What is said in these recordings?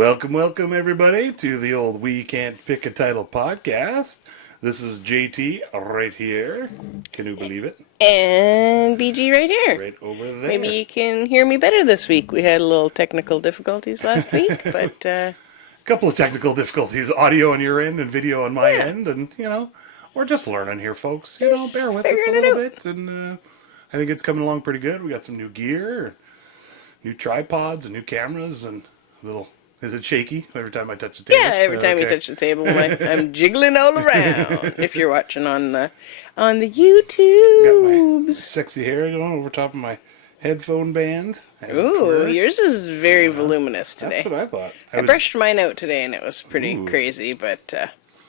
Welcome, everybody, to the old We Can't Pick a Title podcast. This is JT right here. Can you believe it? And BG right here. Right over there. Maybe you can hear me better this week. We had a little technical difficulties last week, but... A couple of technical difficulties, audio on your end and video on my end, and, we're just learning here, folks. Bear with us a little bit, and I think it's coming along pretty good. We got some new gear, new tripods, and new cameras, and a little... Is it shaky every time I touch the table? Yeah, every time you touch the table, I'm jiggling all around. If you're watching on the YouTube. Got my sexy hair going over top of my headphone band. Ooh, yours is very voluminous today. That's what I thought. I brushed mine out today, and it was pretty crazy, but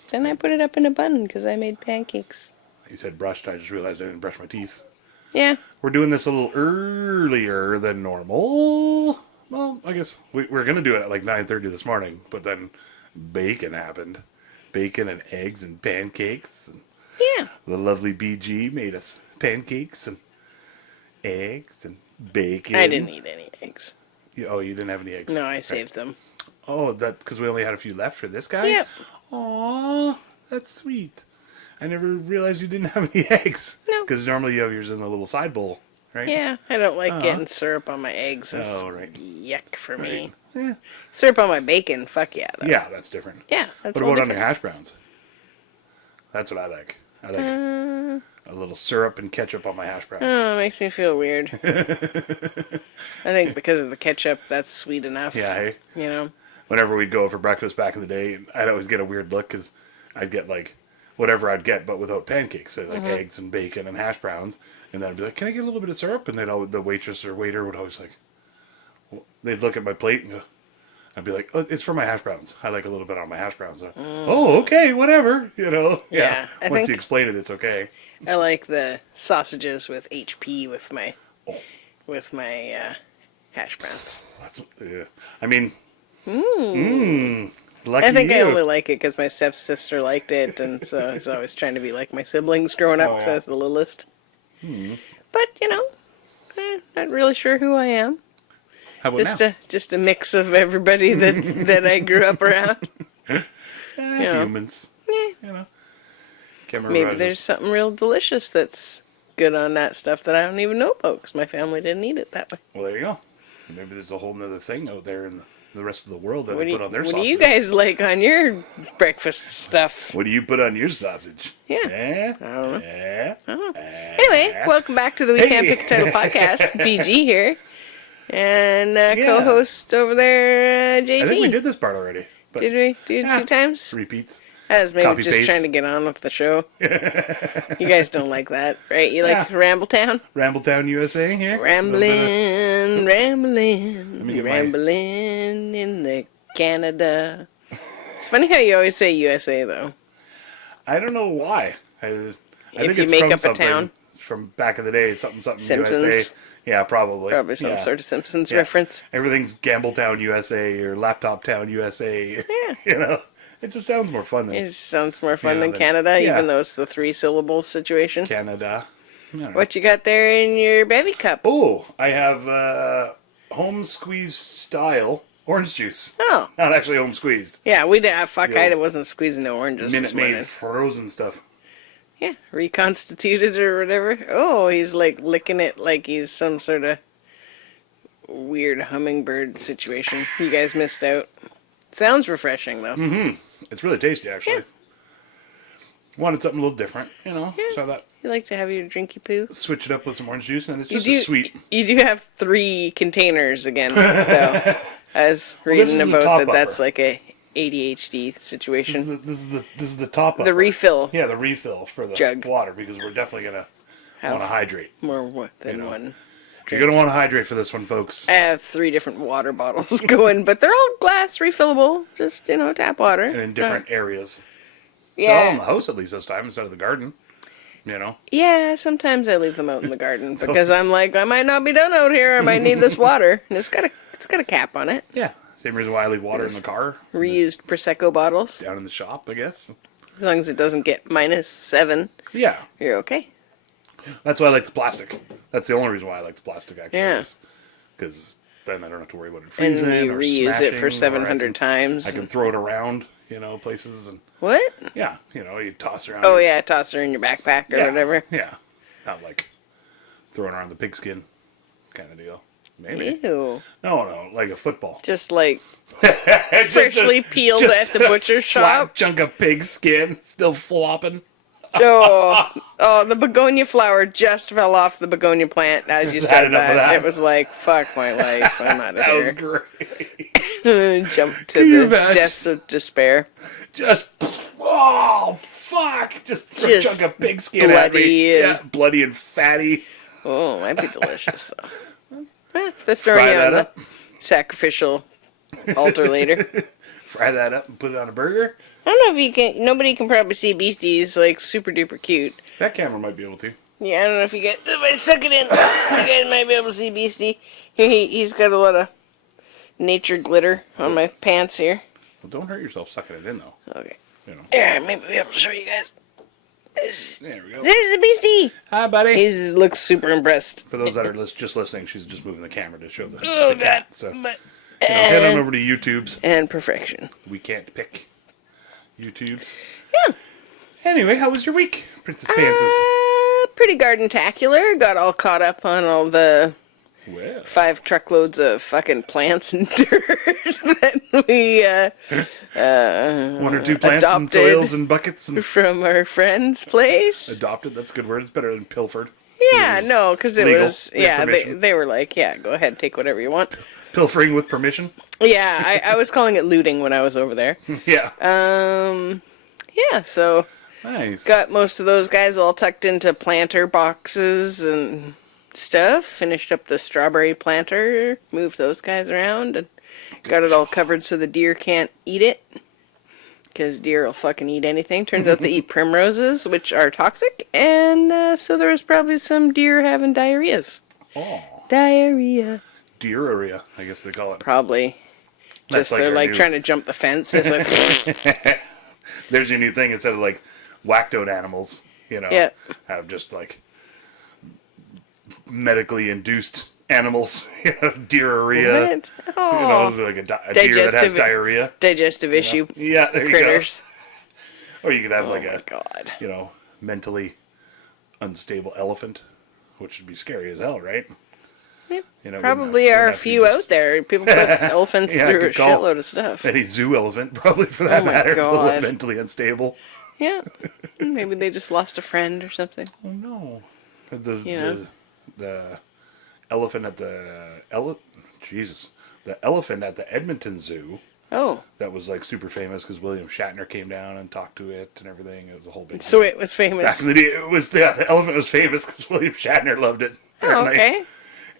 then I put it up in a bun because I made pancakes. You said brushed. I just realized I didn't brush my teeth. Yeah. We're doing this a little earlier than normal. Well, I guess we were going to do it at like 9:30 this morning, but then bacon happened. Bacon and eggs and pancakes. And yeah. The lovely BG made us pancakes and eggs and bacon. I didn't eat any eggs. You didn't have any eggs? No, I saved them. Oh, that because we only had a few left for this guy? Yep. Aw, that's sweet. I never realized you didn't have any eggs. No. Because normally you have yours in the little side bowl, right? Yeah, I don't like getting syrup on my eggs. That's right. yuck for me. Yeah. Syrup on my bacon, fuck yeah. Though. Yeah, that's different. Yeah, that's What all about on different. your hash browns? That's what I like. I like a little syrup and ketchup on my hash browns. Oh, it makes me feel weird. I think because of the ketchup, that's sweet enough. Yeah, hey? Whenever we'd go for breakfast back in the day, I'd always get a weird look because I'd get like whatever I'd get, but without pancakes. So like eggs and bacon and hash browns. And then I'd be like, can I get a little bit of syrup? And the waitress or waiter would always like, they'd look at my plate and go, I'd be like, oh, it's for my hash browns. I like a little bit on my hash browns. Oh, okay, whatever. Yeah, Once you explain it, it's okay. I like the sausages with HP with my hash browns. Yeah. I mean, lucky I think you. I only like it because my stepsister liked it, and so I was always trying to be like my siblings growing up because I was the littlest. But, I'm not really sure who I am. How about now? Just a mix of everybody that I grew up around. Humans. Yeah. Maybe there's something real delicious that's good on that stuff that I don't even know about because my family didn't eat it that way. Well, there you go. Maybe there's a whole other thing out there in the rest of the world that they put on their sausage. What do you guys like on your breakfast stuff? What do you put on your sausage? Yeah. I don't know. Anyway, welcome back to the We Can't Pick a Title podcast. BG here. And co-host over there, JT. I think we did this part already. But did we do it 2 times? Repeats. I was maybe Copy, just paste. trying to get on with the show. You guys don't like that, right? You like Rambletown? Rambletown, USA here. Rambling get in the Canada. It's funny how you always say USA, though. I don't know why. I If think you it's make from up a something town. from back in the day, something Simpsons. USA. Yeah, probably. Probably some sort of Simpsons reference. Everything's Gambletown, USA, or Laptop Town, USA. Yeah. It just sounds more fun than It sounds more fun than Canada, even though it's the 3-syllable situation. Canada. What you got there in your bevy cup? Oh, I have home squeezed style orange juice. Oh. Not actually home squeezed. Yeah, we did. I wasn't squeezing no oranges Minute this morning. Maid frozen stuff. Yeah, reconstituted or whatever. Oh, he's like licking it like he's some sort of weird hummingbird situation. You guys missed out. Sounds refreshing, though. Mm-hmm. It's really tasty, actually. Yeah. Wanted something a little different, So I thought, You like to have your drinky poo? switch it up with some orange juice, and it's just a sweet. You do have 3 containers again, though. I was reading about that's like a ADHD situation. This is the top up. The refill. Yeah, the refill for the jug. water, because we're definitely going to want to hydrate. More than one. You're going to want to hydrate for this one, folks. I have 3 different water bottles going, but they're all glass refillable. Just, tap water. And in different areas. Yeah. They're all in the house at least this time instead of the garden. Yeah, sometimes I leave them out in the garden because I'm like, I might not be done out here. I might need this water. And it's got a cap on it. Yeah. Same reason why I leave water in the car. Reused Prosecco bottles. Down in the shop, I guess. As long as it doesn't get -7, Yeah. you're okay. That's why I like the plastic. That's the only reason why I like the plastic, actually. Yeah. Because then I don't have to worry about it And freezing you or reuse smashing. it for or 700 times. I can throw it around, places. And What? yeah, you toss it around. Oh, yeah, toss her in your backpack or whatever. Yeah. Not like throwing around the pigskin kind of deal. Maybe. Ew. No, like a football. Just like Just freshly peeled at the butcher flat shop. chunk of pig skin still flopping. Oh, the begonia flower just fell off the begonia plant as you Had said enough of that. that. It was like, fuck my life. I'm out of That was here. great. Jump Can to you the imagine? depths of despair. Just, oh, fuck. Just throw a Just chunk of pig skin at me. bloody and- Yeah, bloody and fatty. Oh, might be delicious though. They're Fry throwing you that on the up. sacrificial altar later. Fry that up and put it on a burger. I don't know if you can. Nobody can probably see Beastie's like super duper cute. That camera might be able to. Yeah, I don't know if you get. If I suck it in, you guys might be able to see Beastie. He's got a lot of nature glitter on my pants here. Well, don't hurt yourself sucking it in, though. Okay. Yeah, Yeah, maybe be able to show you guys. There we go. There's the Beastie. Hi, buddy. He looks super impressed. For those that are just listening, she's just moving the camera to show the Oh, cat. God. So, But, head on over to YouTube's. and perfection. We can't pick YouTube's. Yeah. Anyway, how was your week, Princess Pantses? Pretty garden-tacular. Got all caught up on all the Well, 5 truckloads of fucking plants and dirt that we 1 or 2 plants and adopted. soils and buckets and from our friend's place. adopted. That's a good word. It's better than pilfered. Yeah, It was no, because it legal. was, We had yeah, permission. they were like, yeah, go ahead, take whatever you want. Pilfering with permission. Yeah, I was calling it looting when I was over there. Yeah. Yeah, so Nice. got most of those guys all tucked into planter boxes and stuff. Finished up the strawberry planter, moved those guys around, and got it all covered so the deer can't eat it. Because deer will fucking eat anything. Turns out they eat primroses, which are toxic, and so there was probably some deer having diarrheas. Oh, Diarrhea. deer-area, I guess they call it. Probably. That's Just like they're our like new- trying to jump the fence. It's like, There's your new thing. Instead of like whacked out animals, Yeah. have just like medically induced animals, diarrhea. what? Oh, Like a deer that has Digestive- diarrhea. digestive issue Yeah, there you critters. go. Or you could have Oh like my a god. mentally unstable elephant, which would be scary as hell, right? Yep. wouldn't Probably are a have to be few just out there. People put elephants Yeah, through a good call. shitload of stuff. Any zoo elephant, probably for that Oh my matter, a little God. mentally unstable. Yeah. Maybe they just lost a friend or something. Oh no, Yeah. the elephant at the elephant at the Edmonton Zoo. Oh. That was like super famous because William Shatner came down and talked to it and everything. It was a whole big. So deal. it was Back famous. in the day, the elephant was famous because William Shatner loved it. Oh, apparently. okay.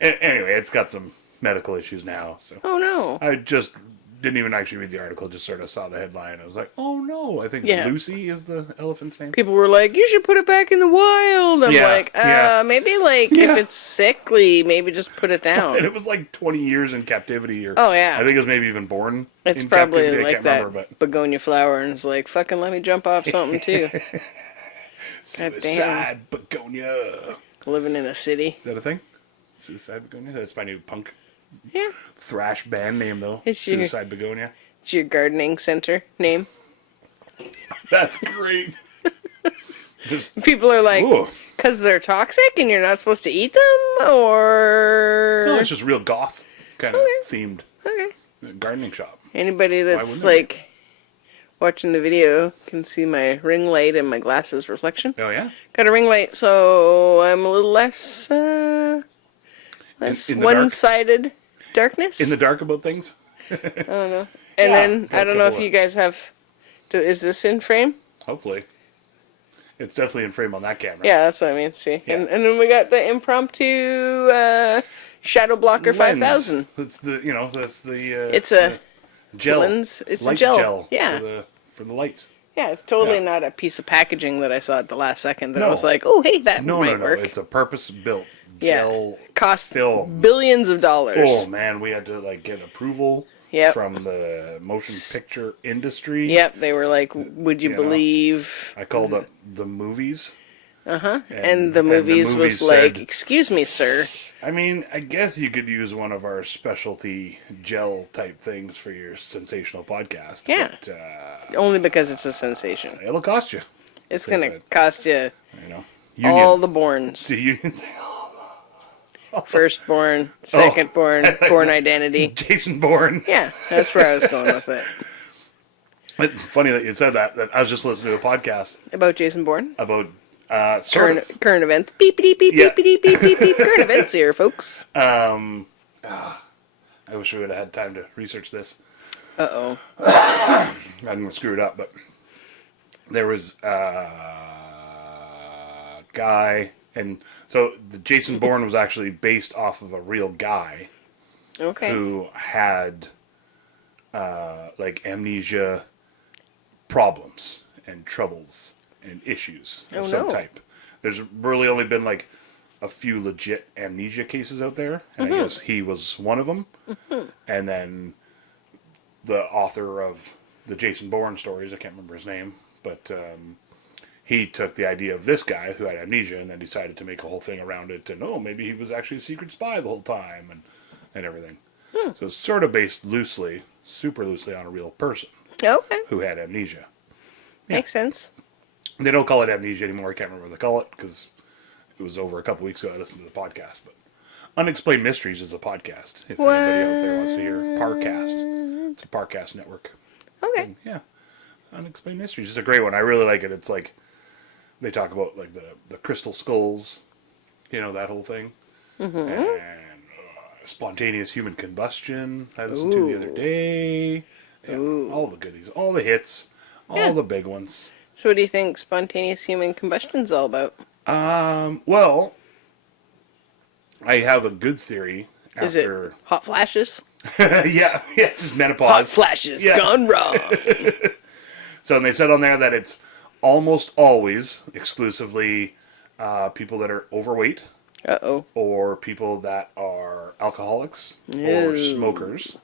Anyway, it's got some medical issues now. So Oh no. I just didn't even actually read the article. Just sort of saw the headline. I was like, oh no! I think Yeah. Lucy is the elephant's name. People were like, you should put it back in the wild. I'm Yeah, like, yeah. maybe like Yeah. if it's sickly, maybe just put it And down. it was like 20 years in captivity, or Oh, yeah. I think it was maybe even born. It's in probably captivity. I like can't that remember, begonia flower and it's like, fucking let me jump off something too. but God damn. suicide begonia. Living in a city. Is that a thing? Suicide begonia. That's my new punk Yeah. thrash band name, though. It's your- Suicide begonia. It's your gardening center name. That's great. People are like, Ooh. because they're toxic and you're not supposed to eat them, or No, it's just real goth kind of Okay. themed okay. gardening shop. Anybody that's wouldn't it be? like watching the video can see my ring light and my glasses reflection. Oh yeah. Got a ring light, so I'm a little less in the dark? one-sided darkness. In the dark about things. I don't know. And Yeah. then I don't know if you guys have. Is this in frame? Hopefully, it's definitely in frame on that camera. Yeah, that's what I mean. See, Yeah. and then we got the impromptu shadow blocker Lens. 5000. That's the that's the. It's a the gel. lens. It's a light gel. Yeah. For the light. Yeah, it's totally Yeah. not a piece of packaging that I saw at the last second that I No. was like, oh, hey, that No, might no. work. It's a purpose-built Yeah. gel Cost film. billions of dollars. Oh man, we had to like get approval Yep. from the motion picture industry. Yep, they were like, would you You know, believe? I called up the movies And the movies was said, like, excuse me, sir. I mean, I guess you could use one of our specialty gel type things for your sensational podcast. Yeah. But, Only because it's a sensation. it'll cost you. It's they going to said. cost you You know, all the Bournes. the union. Firstborn, secondborn, born identity. Jason Bourne. Yeah, that's where I was going with it. It's funny that you said that. That I was just listening to a podcast About Jason Bourne? about sort of. Current events. Beep, beep, beep, Yeah. beep, beep, beep, beep, beep. Current events here, folks. I wish we would have had time to research this. Uh-oh. I'm going to screw it up, but there was a guy, and so the Jason Bourne was actually based off of a real guy Okay. who had like amnesia problems and troubles and issues of some type. There's really only been like a few legit amnesia cases out there, and I guess he was one of them. And then the author of the Jason Bourne stories, I can't remember his name, but he took the idea of this guy who had amnesia and then decided to make a whole thing around it, and maybe he was actually a secret spy the whole time and everything. So it's sort of based loosely, super loosely on a real person Okay. who had amnesia. Makes sense. They don't call it amnesia anymore. I can't remember what they call it because it was over a couple weeks ago I listened to the podcast. But Unexplained Mysteries is a podcast. If anybody out there wants to hear Parcast, it's a Parcast network. Okay. And, yeah, Unexplained Mysteries. It's a great one. I really like it. It's like they talk about like the crystal skulls, that whole thing, and spontaneous human combustion. I listened to the other day. Yeah, all the goodies, all the hits, all the big ones. So what do you think spontaneous human combustion's all about? Well, I have a good theory Is it after. hot flashes? yeah, just menopause. Hot flashes gone wrong. So and they said on there that it's almost always exclusively people that are overweight Uh-oh. or people that are alcoholics or smokers.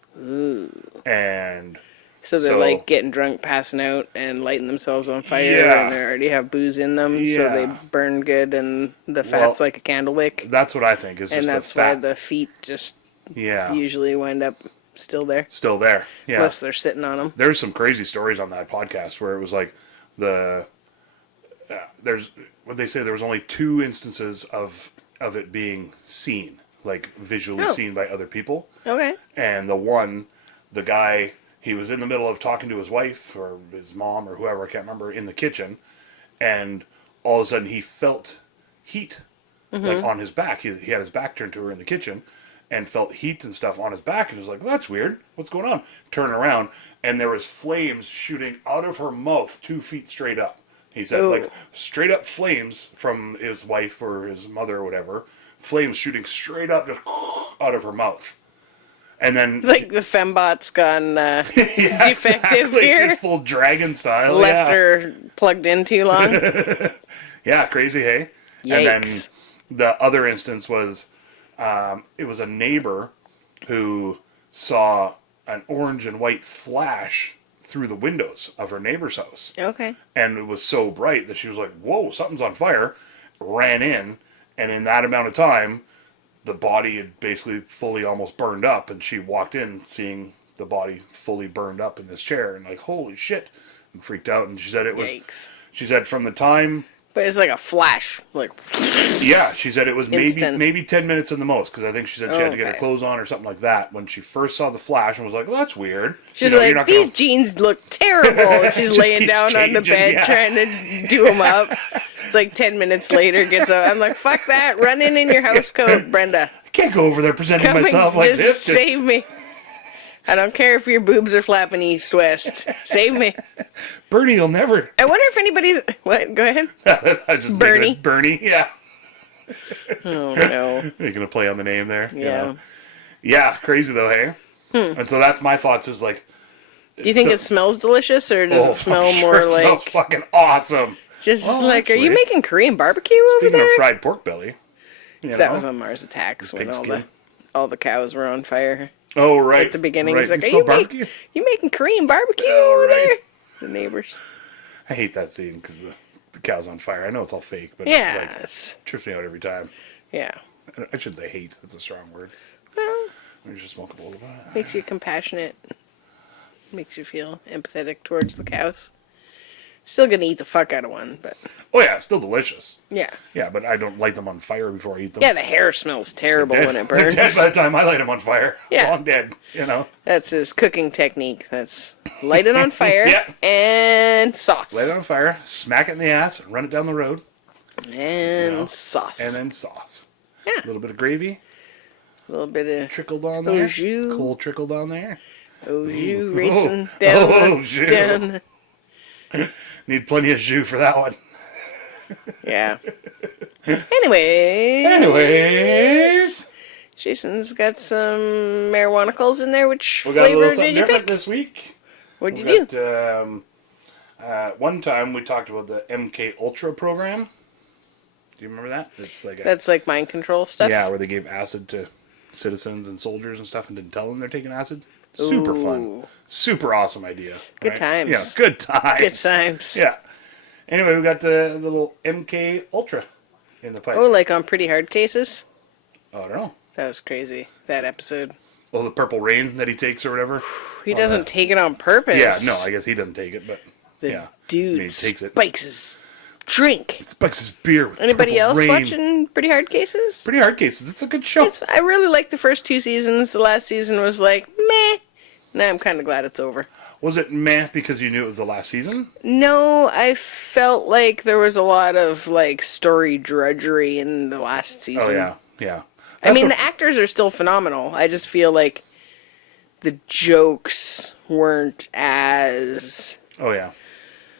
And So they're like getting drunk, passing out, and lighting themselves on fire, Yeah. and they already have booze in them, so they burn good, and the fat's like a candle wick. that's what I think is just And that's the fat. why the feet just Yeah, usually wind up still there, still there. Yeah, unless they're sitting on them. there's some crazy stories on that podcast where it was like there's what they say there was only 2 instances of it being seen, like visually seen by other people. Okay. And the guy, he was in the middle of talking to his wife or his mom or whoever, I can't remember, in the kitchen, and all of a sudden he felt heat like on his back. He had his back turned to her in the kitchen and felt heat and stuff on his back, and was like, that's weird, what's going on? Turn around, and there was flames shooting out of her mouth 2 feet straight up. He said, like, straight up flames from his wife or his mother or whatever, flames shooting straight up just out of her mouth. And then Like the fembot's gone yeah, defective exactly. here. Full dragon style. Left her plugged in too long. Yeah, crazy, hey? Yikes. And then the other instance was, it was a neighbor who saw an orange and white flash through the windows of her neighbor's house. Okay. And it was so bright that she was like, whoa, something's on fire. Ran in, and in that amount of time, the body had basically fully almost burned up, and she walked in seeing the body fully burned up in this chair, and like, holy shit, and freaked out. And she said it was, Yikes. she said from the time, But it's like a flash. Like, yeah, she said it was Instant. maybe 10 minutes in the most, because I think she said she had to get her Okay. clothes on or something like that when she first saw the flash and was like, well, that's weird. she's you're like, not these gonna- jeans look terrible. And she's Just laying keeps down on the changing, bed yeah. trying to do them up. It's like 10 minutes later, gets up. I'm like, fuck that. Run in your house coat, Brenda. I can't go over there presenting Come myself and like just this. save me. I don't care if your boobs are flapping east-west. Save me. Bernie will never. I wonder if anybody's... What? Go ahead. I just Bernie? making it Bernie, yeah. Oh, no. Making a play on the name there. you Yeah. know. Yeah, crazy though, hey? And so that's my thoughts is like... Do you think so- it smells delicious, or does Oh, it smell I'm sure more it like... smells fucking awesome. Just Oh, like, are you actually. making Korean barbecue over Speaking there? of fried pork belly. That was on Mars Attacks when Pigskin. all the cows were on fire. Oh, right. At the beginning, right. he's like, You "Are smell you, barbecue? you making Korean barbecue Oh, over right. there?" The neighbors. I hate that scene because the cow's on fire. I know it's all fake, but Yeah. like, it trips me out every time. Yeah. I shouldn't say hate. That's a strong word. Well, Maybe just smoke a bowl of it. makes you compassionate. Makes you feel empathetic towards the cows. Still gonna eat the fuck out of one, but Oh yeah, it's still delicious. yeah. Yeah, but I don't light them on fire before I eat them. Yeah, the hair smells terrible when it They're burns. dead by the time I light them on fire. Yeah. Long dead, you know. That's his cooking technique. That's light it on fire Yeah. and sauce. Light it on fire, smack it in the ass, and run it down the road. And sauce. And then sauce. Yeah. A little bit of gravy. A little bit of Trickled on there. Au jus. Cold trickled on there. au jus Ooh. racing Oh. down, Oh, jus. down. Need plenty of jus for that one. Yeah. Anyways, Jason's got some marijuanicals in there. Which We got a little flavor something did you different pick? this week. What'd you We do? got, one time we talked about the MK Ultra program. Do you remember that? It's like That's like mind control stuff. yeah, where they gave acid to citizens and soldiers and stuff and didn't tell them they're taking acid. Super fun. Ooh. Super awesome idea. Good right? times. Yeah, good times. Good times. Yeah. Anyway, we got the little MK Ultra in the pipe. Oh, like on Pretty Hard Cases? Oh, I don't know. That was crazy. That episode. Oh, the purple rain that he takes or whatever. He doesn't take it on purpose. Yeah, no, I guess he doesn't take it, but The yeah. dude he takes it. spikes his drink. Spikes his beer with Anybody purple else rain. watching Pretty Hard Cases? Pretty Hard Cases. It's a good show. I really liked the first 2 seasons. The last season was like, meh. Now I'm kind of glad it's over. Was it meh because you knew it was the last season? No, I felt like there was a lot of like story drudgery in the last season. Oh, yeah. Yeah. I mean, That's the actors are still phenomenal. I just feel like the jokes weren't as Oh, yeah.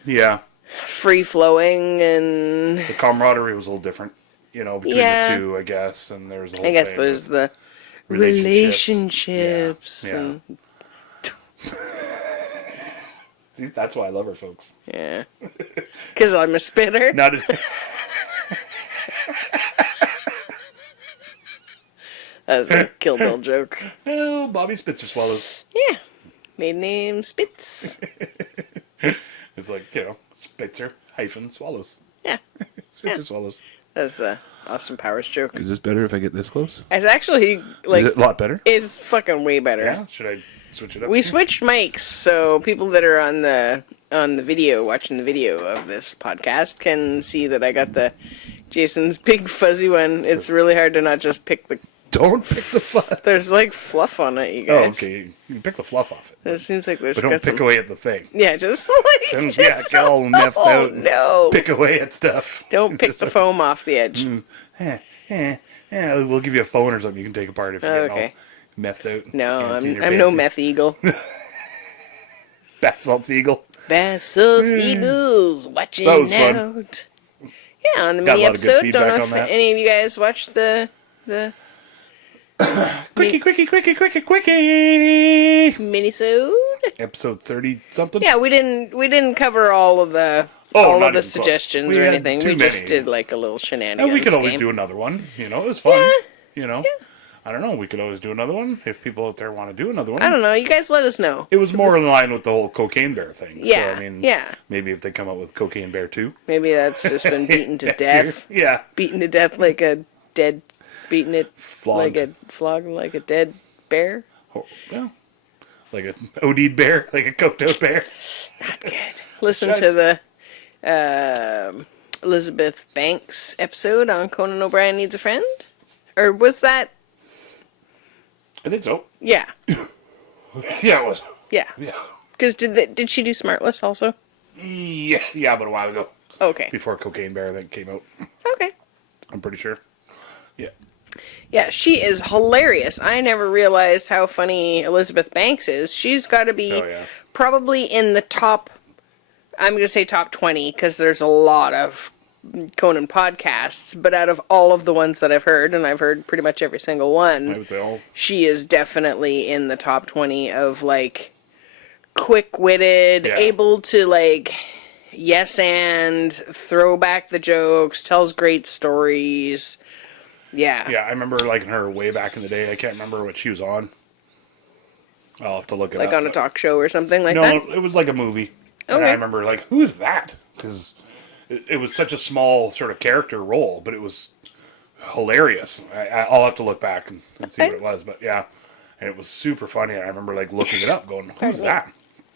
Yeah. free flowing, and The camaraderie was a little different, you know, between Yeah. the two, I guess. And there's a whole I guess thing there's with the relationships Yeah. and See, that's why I love her, folks. yeah, because I'm a spitter. Not That was a Kill Bill joke. oh, Bobby Spitzer swallows. Yeah, maiden name Spitz. It's like, you know, Spitzer hyphen swallows. Yeah, Spitzer Yeah. swallows. that's a Austin Powers joke. Is this better if I get this close? It's actually like Is it a lot better? it's fucking way better. Yeah? Should I switch it up? We switched mics, so people that are on the video, watching the video of this podcast, can see that I got the Jason's big fuzzy one. It's really hard to not just pick the. Don't pick the fluff. There's like fluff on it, you Oh, guys. okay. You can pick the fluff off it. It seems like there's But don't got pick some. away at the thing. Yeah, just like Then, just yeah, get all messed oh, out. no, Pick away at stuff. don't pick the foam off the edge. Yeah, we'll give you a phone or something you can take apart if you're getting Okay. all methed out. No, Antsy in your I'm no pantsy. meth eagle. Bath salts eagle. Vessels, eagles, watching That was out. fun. Yeah, on the Got a mini lot of good episode. Don't feedback know on if that. any of you guys watched the Quickie, quickie. mini-sode. Episode 30 something? Yeah, we didn't cover all of the Oh, not the even close. suggestions We or had anything. too We just many. did like a little shenanigans. And we could always game. do another one. You know, it was fun. Yeah. You know? I don't know. We could always do another one if people out there want to do another one. I don't know. You guys let us know. It was more in line with the whole Cocaine Bear thing. Yeah, So, I mean, yeah. maybe if they come up with Cocaine Bear 2. Maybe that's just been beaten to next death. year. Yeah. Beaten to death like a dead, beaten it Flogged. like a dead bear. Oh, well, like a OD'd bear, like a coked out bear. Not good. Listen to the Elizabeth Banks episode on Conan O'Brien Needs a Friend, or was that? I think so. Yeah, Yeah, it was. yeah. Yeah. Because did she do Smartless also? Yeah, but a while ago. Okay. Before Cocaine Bear, I think, came out. Okay. I'm pretty sure. Yeah. Yeah, she is hilarious. I never realized how funny Elizabeth Banks is. She's got to be Oh, yeah. probably in the top, I'm going to say top 20, because there's a lot of Conan podcasts, but out of all of the ones that I've heard, and I've heard pretty much every single one, I would say all. she is definitely in the top 20 of, like, quick-witted, Yeah. able to, like, yes and, throw back the jokes, tells great stories. Yeah. Yeah, I remember liking her way back in the day. I can't remember what she was on. I'll have to look it Like up. on a talk show or something like No, that? it was like a movie. And Okay. I remember, like, who's that? Because it was such a small sort of character role, but it was hilarious. I'll have to look back and see what it was, but yeah, and it was super funny. I remember like looking it up, going, "Who's that?"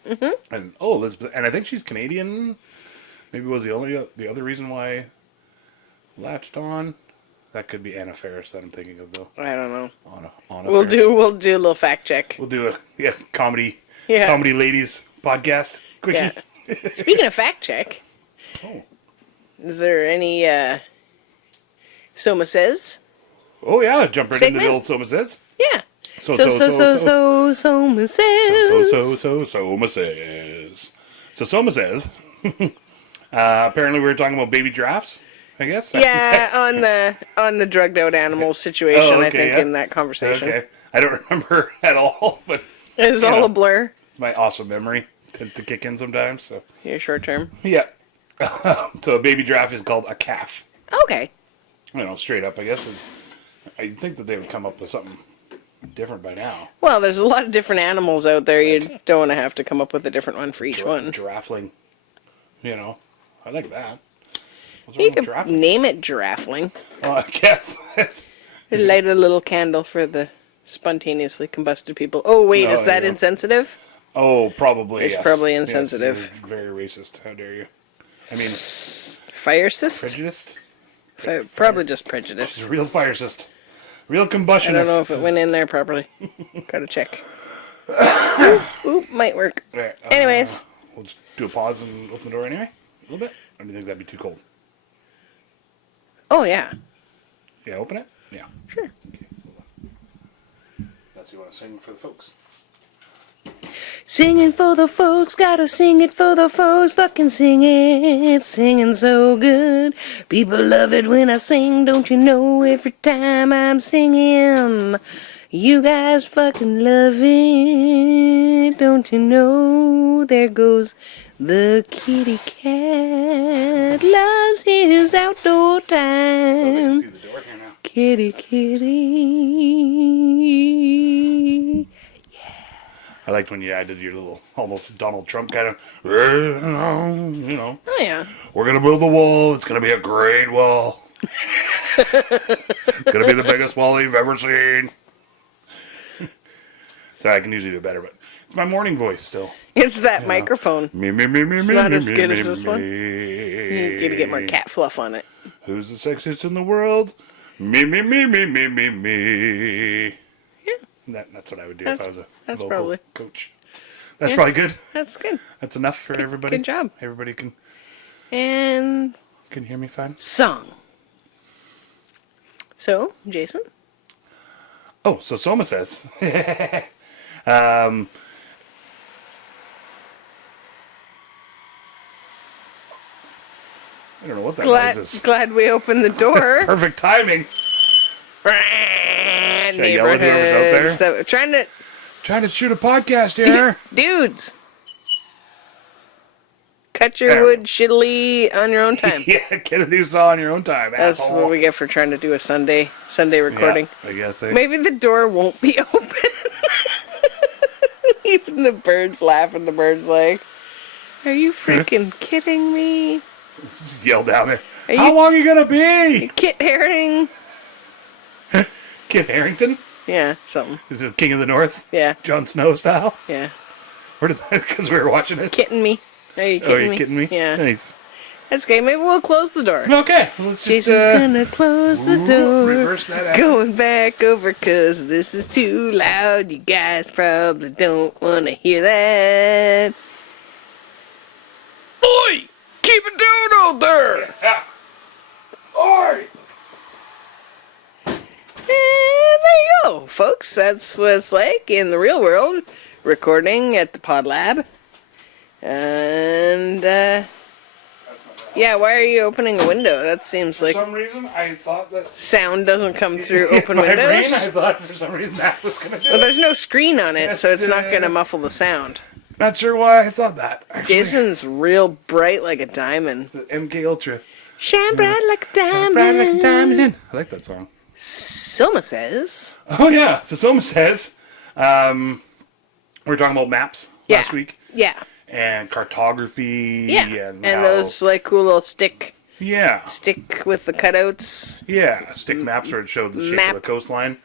Mm-hmm. And Elizabeth, and I think she's Canadian. Maybe was the other reason why I latched on. That could be Anna Faris that I'm thinking of, though. I don't know. Anna We'll Faris. do a little fact check. We'll do a comedy ladies podcast quickie. Yeah. Speaking of fact check, is there any Soma Says? Oh yeah, jump right into the segment? old Soma Says. Yeah. Soma Says. Soma Says. So Soma Says. Apparently we were talking about baby giraffes, I guess. Yeah, on the drugged out animals situation, I think, in that conversation. Okay. I don't remember at all, but it's all a blur. It's my awesome memory. Tends to kick in sometimes. So Your short term. yeah. So a baby giraffe is called a calf. Okay. Straight up, I guess. I'd think that they would come up with something different by now. Well, there's a lot of different animals out there. You don't want to have to come up with a different one for each one. Giraffling. I like that. What's You wrong with could giraffling? name it giraffling. Well, I guess. Light a little candle for the spontaneously combusted people. Oh, wait, is that insensitive? Oh, probably, It's yes. probably insensitive. Yes, you're very racist. How dare you? I mean, Firecist? prejudiced? Probably just prejudice. It's a real firecist. Real I combustionist. don't know if it went in there properly. Gotta check. Oop, might work. Right, Anyways. We'll just do a pause and open the door anyway? A little bit? Or do you think that'd be too cold? Oh, yeah. Yeah, open it? Yeah. Sure. Okay. That's what you want to sing for the folks. Singing for the folks, gotta sing it for the folks, fucking sing it, singing so good. People love it when I sing, don't you know, every time I'm singing. You guys fucking love it, don't you know, there goes the kitty cat, loves his outdoor time. See the door here now. Kitty, kitty. I liked when you added your little, almost Donald Trump kind of, Oh, yeah. we're going to build a wall. It's going to be a great wall. It's going to be the biggest wall you've ever seen. Sorry, I can usually do better, but it's my morning voice still. It's that microphone. It's not as good as this one. You gotta get more cat fluff on it. Who's the sexiest in the world? Me. Yeah. That's what I would do if I was a vocal probably. coach. That's probably good. That's good. That's enough for everybody. Good job. Everybody can And hear me fine. song. So, Jason? Oh, so Soma says. I don't know what that noise is. Glad we opened the door. Perfect timing. Should I yell at whoever's out there? Stuff. Trying to shoot a podcast here. Dudes! Cut your wood shittily on your own time. Yeah, get a new saw on your own time, That's asshole. what we get for trying to do a Sunday recording. Yeah, I guess. Maybe the door won't be open. Even the birds laugh and the bird's like, are you freaking kidding me? Just yell down there. How long are you going to be? Kit Haring? Kit Harington? Yeah, something. Is it King of the North? Yeah. Jon Snow style? Yeah. Where did that, because we were watching it? Kidding me. Are you kidding me? Are you kidding me? Yeah. Nice. That's okay. Maybe we'll close the door. Okay, let's just Jason's gonna close the door. reverse that out. Going back over 'cause this is too loud. You guys probably don't want to hear that. Oi! Keep it down out there! Yeah. Oi! And there you go, folks. That's what it's like in the real world. Recording at the Pod Lab. And, yeah, why are you opening a window? That seems like For some reason, I thought that... sound doesn't come through open my windows. brain, I thought for some reason that was going to do Well, it. there's no screen on it, so it's not Yes, going to muffle the sound. Not sure why I thought that. Actually, Jason's real bright like a diamond. the MK Ultra. Shine bright like a diamond. Bright like a diamond. I like that song. Soma says. Oh, yeah. So Soma says, we were talking about maps last week. Yeah. and cartography. Yeah, and and how, those like cool little stick yeah, with the cutouts. yeah, stick maps where it showed the shape Map. of the coastline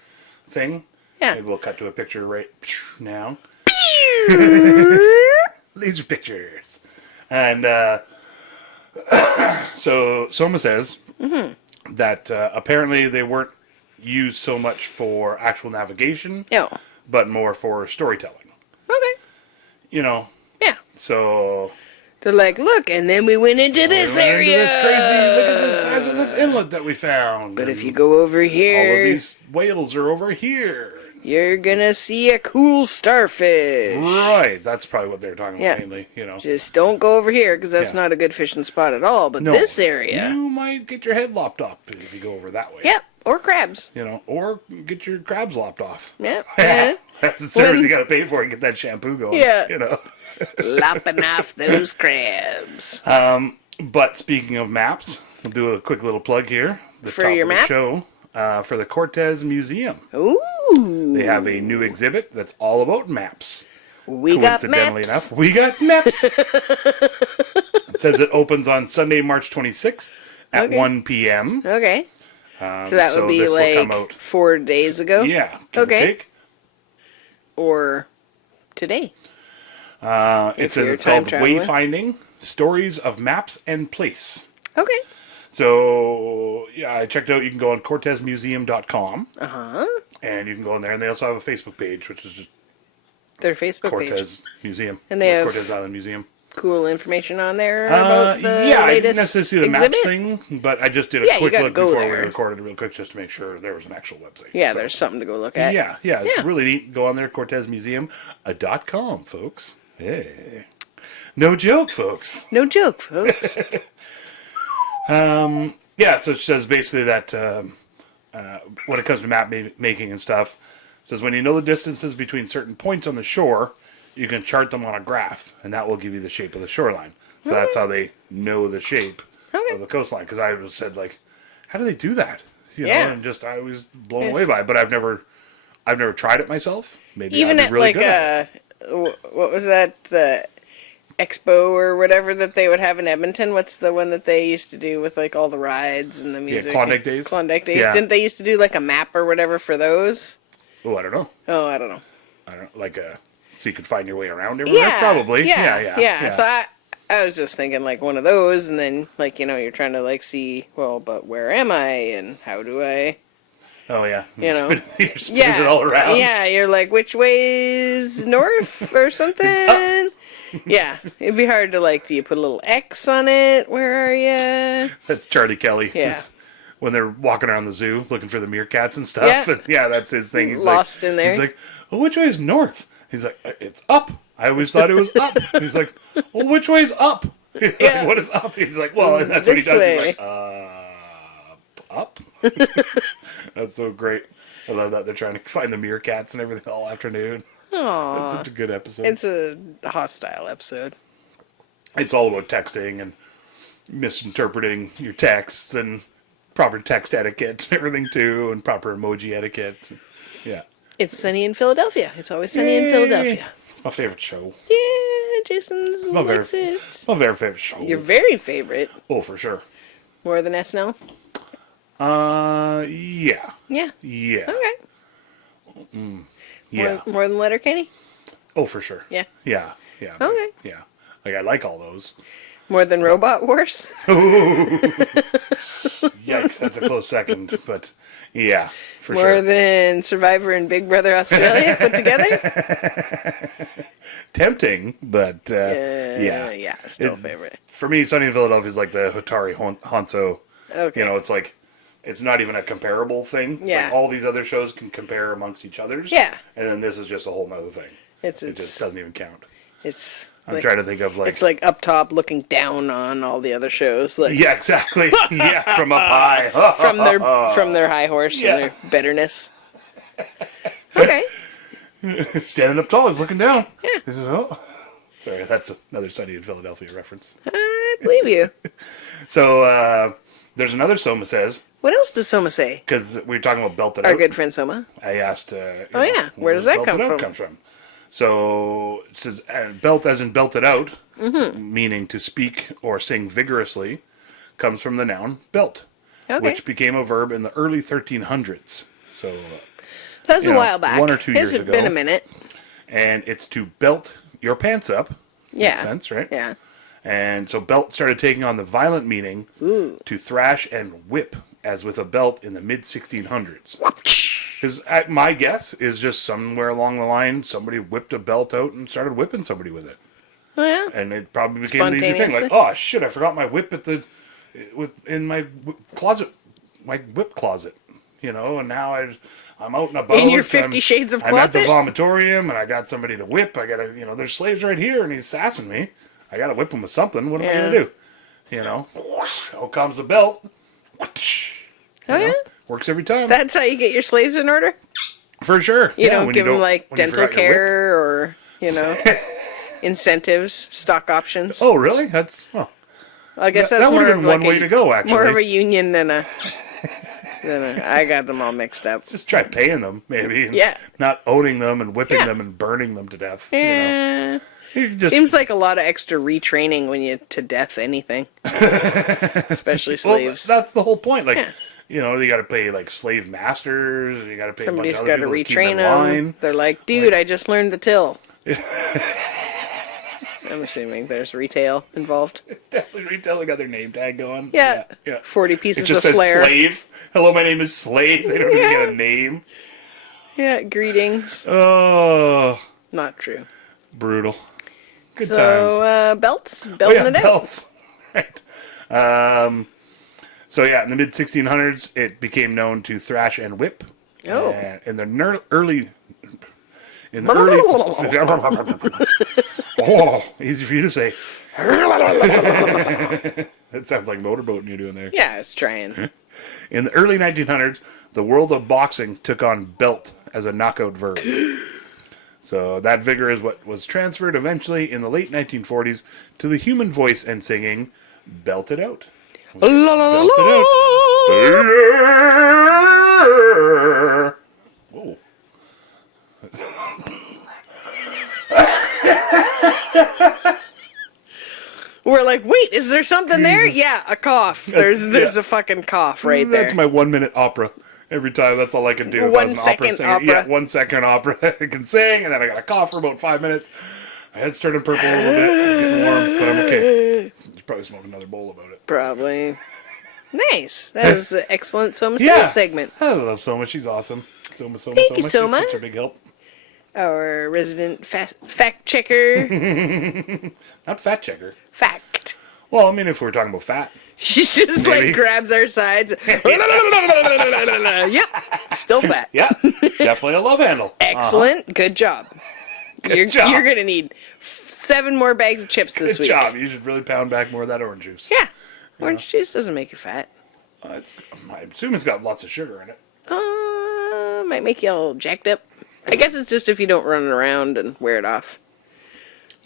thing. Yeah. Maybe we'll cut to a picture right now. Laser pictures. And so Soma says that apparently they weren't used so much for actual navigation, Oh, but more for storytelling. okay. You know, Yeah. so They're like, look, and then we went into this we went into area. this crazy, look at the size of this inlet that we found. But if and you go over all of here, these whales are over here. you're gonna see a cool starfish. Right, that's probably what they're talking about Yeah. mainly, you know. Just don't go over here because that's Yeah. not a good fishing spot at all. But No, this area, you might get your head lopped off if you go over that way. yep, or crabs. You know, or get your crabs lopped off. Yep. Yeah. Yeah. That's the service When- you got to pay for and get that shampoo going. Yeah. You know. Lopping off those crabs. But speaking of maps, we'll do a quick little plug here. The For top your of the map? show for the Cortez Museum. Ooh. They have a new exhibit that's all about maps. We got Coincidentally maps. enough, we got maps. It says it opens on Sunday, March 26th at Okay. 1 p.m. Okay. So that would be this will come like out. 4 days ago. Yeah. give or Okay. take. Or today. It If says you're it's called time traveling. Wayfinding, Stories of Maps and Place. Okay. So, yeah, I checked out. You can go on CortezMuseum.com, Uh-huh. and you can go in there. And they also have a Facebook page, which is just Their Facebook page. Cortez Museum. And they or have- Cortez Island Museum. Cool information on there about the Yeah, I latest didn't necessarily see the maps exhibit. thing, but I just did a Yeah, you quick gotta look go before we there. recorded real quick just to make sure there was an actual website. Yeah, So, there's something to go look at. Yeah, it's Yeah. really neat. Go on there, CortezMuseum.com, folks. Hey. No joke, folks. No joke, folks. Yeah, so it says basically that when it comes to map making and stuff, it says when you know the distances between certain points on the shore, you can chart them on a graph, and that will give you the shape of the shoreline. So that's how they know the shape Okay. of the coastline. Because I was said like, how do they do that? You Yeah. know, and just I was blown Yes. away by it. But I've never tried it myself. Maybe Even I'd be at really like good at it. what was that, the expo or whatever that they would have in Edmonton? What's the one that they used to do with like all the rides and the music? Klondike Days? Klondike Days. Yeah. Didn't they used to do like a map or whatever for those? Oh, I don't know. Oh, I don't know. Like so you could find your way around everywhere. Yeah, Probably. Yeah. Yeah. So I was just thinking like one of those, and then like you're trying to like see, well, but where am I and how do I? Oh yeah. You know. You're spinning it all around. Yeah, you're like, which way's north or something? Yeah, it'd be hard to like, do you put a little X on it? Where are you? That's Charlie Kelly. Yeah. When they're walking around the zoo looking for the meerkats and stuff. Yeah. And yeah, that's his thing. He's Lost like, in there. He's like, well, which way is north? He's like, it's up. I always thought it was up. He's like, well, which way is up? Like, Yeah. what is up? He's like, well, and that's what he This does. way. He's like, up? That's so great. I love that they're trying to find the meerkats and everything all afternoon. That's Aw, such a good episode. it's a hostile episode. It's all about texting and misinterpreting your texts and proper text etiquette and everything too, and proper emoji etiquette. Yeah. It's sunny in Philadelphia. It's always sunny in Philadelphia. It's my favorite show. Yeah, Jason's My very, likes it. it's my very favorite show. Your very favorite, Oh, for sure. more than SNL. Yeah. Yeah. Yeah. Okay. Yeah. More than Letterkenny. Oh, for sure. Yeah. Yeah. Yeah. Okay. Yeah. Like, I like all those. More than Robot Wars. Yikes, that's a close second. But, yeah, for More sure. than Survivor and Big Brother Australia put together. Tempting, but, yeah. Yeah, still It- favorite. For me, Sunny in Philadelphia is like the Hotari Hanzo. Okay. You know, it's like, it's not even a comparable thing. It's Yeah. like all these other shows can compare amongst each other's. Yeah. And then this is just a whole nother thing. It's It just doesn't even count. it's I'm like, trying to think of like. it's like up top looking down on all the other shows, like Yeah, exactly. Yeah, from up high. from their high horse Yeah. and their bitterness. Okay. Standing up tall, he's looking down. Yeah. He says, oh. Sorry, that's another Sunny in Philadelphia reference. I believe you. So there's another Soma says, What else does Soma say? because we were talking about Belted Our Out. good friend Soma. I asked. Oh, yeah. Where does that come from? Comes from? So it says belt as in belted out, meaning to speak or sing vigorously, comes from the noun belt, Okay. which became a verb in the early 1300s. So That's a while back. 1 or 2 years Has ago. it been a minute? And it's to belt your pants up. Yeah. Makes sense, right? Yeah. And so belt started taking on the violent meaning to thrash and whip, as with a belt in the mid-1600s. Because my guess is just somewhere along the line, somebody whipped a belt out and started whipping somebody with it. Oh, yeah. And it probably became an easy thing. Like, Spontaneously? oh, shit, I forgot my whip in my closet, my whip closet. You know, and now I'm out and about. In your 50 Shades of I'm at the closet? vomitorium, and I got somebody to whip. I got to, there's slaves right here, and he's sassing me. I got to whip him with something. What am I going to do? You know, out comes the belt. Yeah? Works every time. That's how you get your slaves in order? For sure. You Yeah, don't when give them, like, when you dental forgot your whip. care or, incentives, stock options. Oh, really? That's, well, I guess that that's would more have of been one like way to go, actually. more of a union than a. I got them all mixed up. Just try paying them, maybe. And Yeah. Not owning them and whipping Yeah. them and burning them to death. Yeah. You just, Seems like a lot of extra retraining when you to death anything, especially well, slaves. that's the whole point. Like, Yeah. You got to pay like slave masters. You got to pay Somebody's a bunch got of to other people retrain to keep in them. line. They're like, dude, I just learned the till. I'm assuming there's retail involved. Definitely retail. They got their name tag going. Yeah. Yeah. 40 It pieces just of says flair. slave. Hello, my name is Slave. They don't even get a name. Yeah, greetings. Oh, Not true. brutal. Good times. So, belts? Belting it out. belts. Right. So yeah, in the mid 1600s, it became known to thrash and whip. Oh. And in the early. Oh, easy for you to say. That sounds like motorboating you're doing there. Yeah, I was trying. In the early 1900s, the world of boxing took on belt as a knockout verb. So that vigor is what was transferred eventually in the late 1940s to the human voice and singing, belt it out. La, la, la, Belt it out. la. Whoa. We're like, wait, is there something there? Yeah, a cough. There's yeah. a fucking cough right there. That's my 1 minute opera. Every time, that's all I can do. If I 1 was an second singer. opera. Yeah, 1 second opera. I can sing, and then I got to cough for about 5 minutes. My head's turning purple a little bit. I'm getting warm, but I'm okay. Should probably smoke another bowl about it. Probably. Nice. That was an excellent Soma Yeah. segment. I love Soma. She's awesome. Soma. Thank you, Soma. She's such a big help. Our resident fact checker. Not fat checker. Fact. Well, I mean, if we're talking about fat. She just Maybe. like grabs our sides. Yep. Still fat. Yeah, definitely a love handle. Excellent. Good job. Good job. You're going to need 7 more bags of chips this Good week. job. You should really pound back more of that orange juice. Yeah. Orange juice doesn't make you fat. I assume it's got lots of sugar in it. Might make you all jacked up. I guess it's just if you don't run around and wear it off.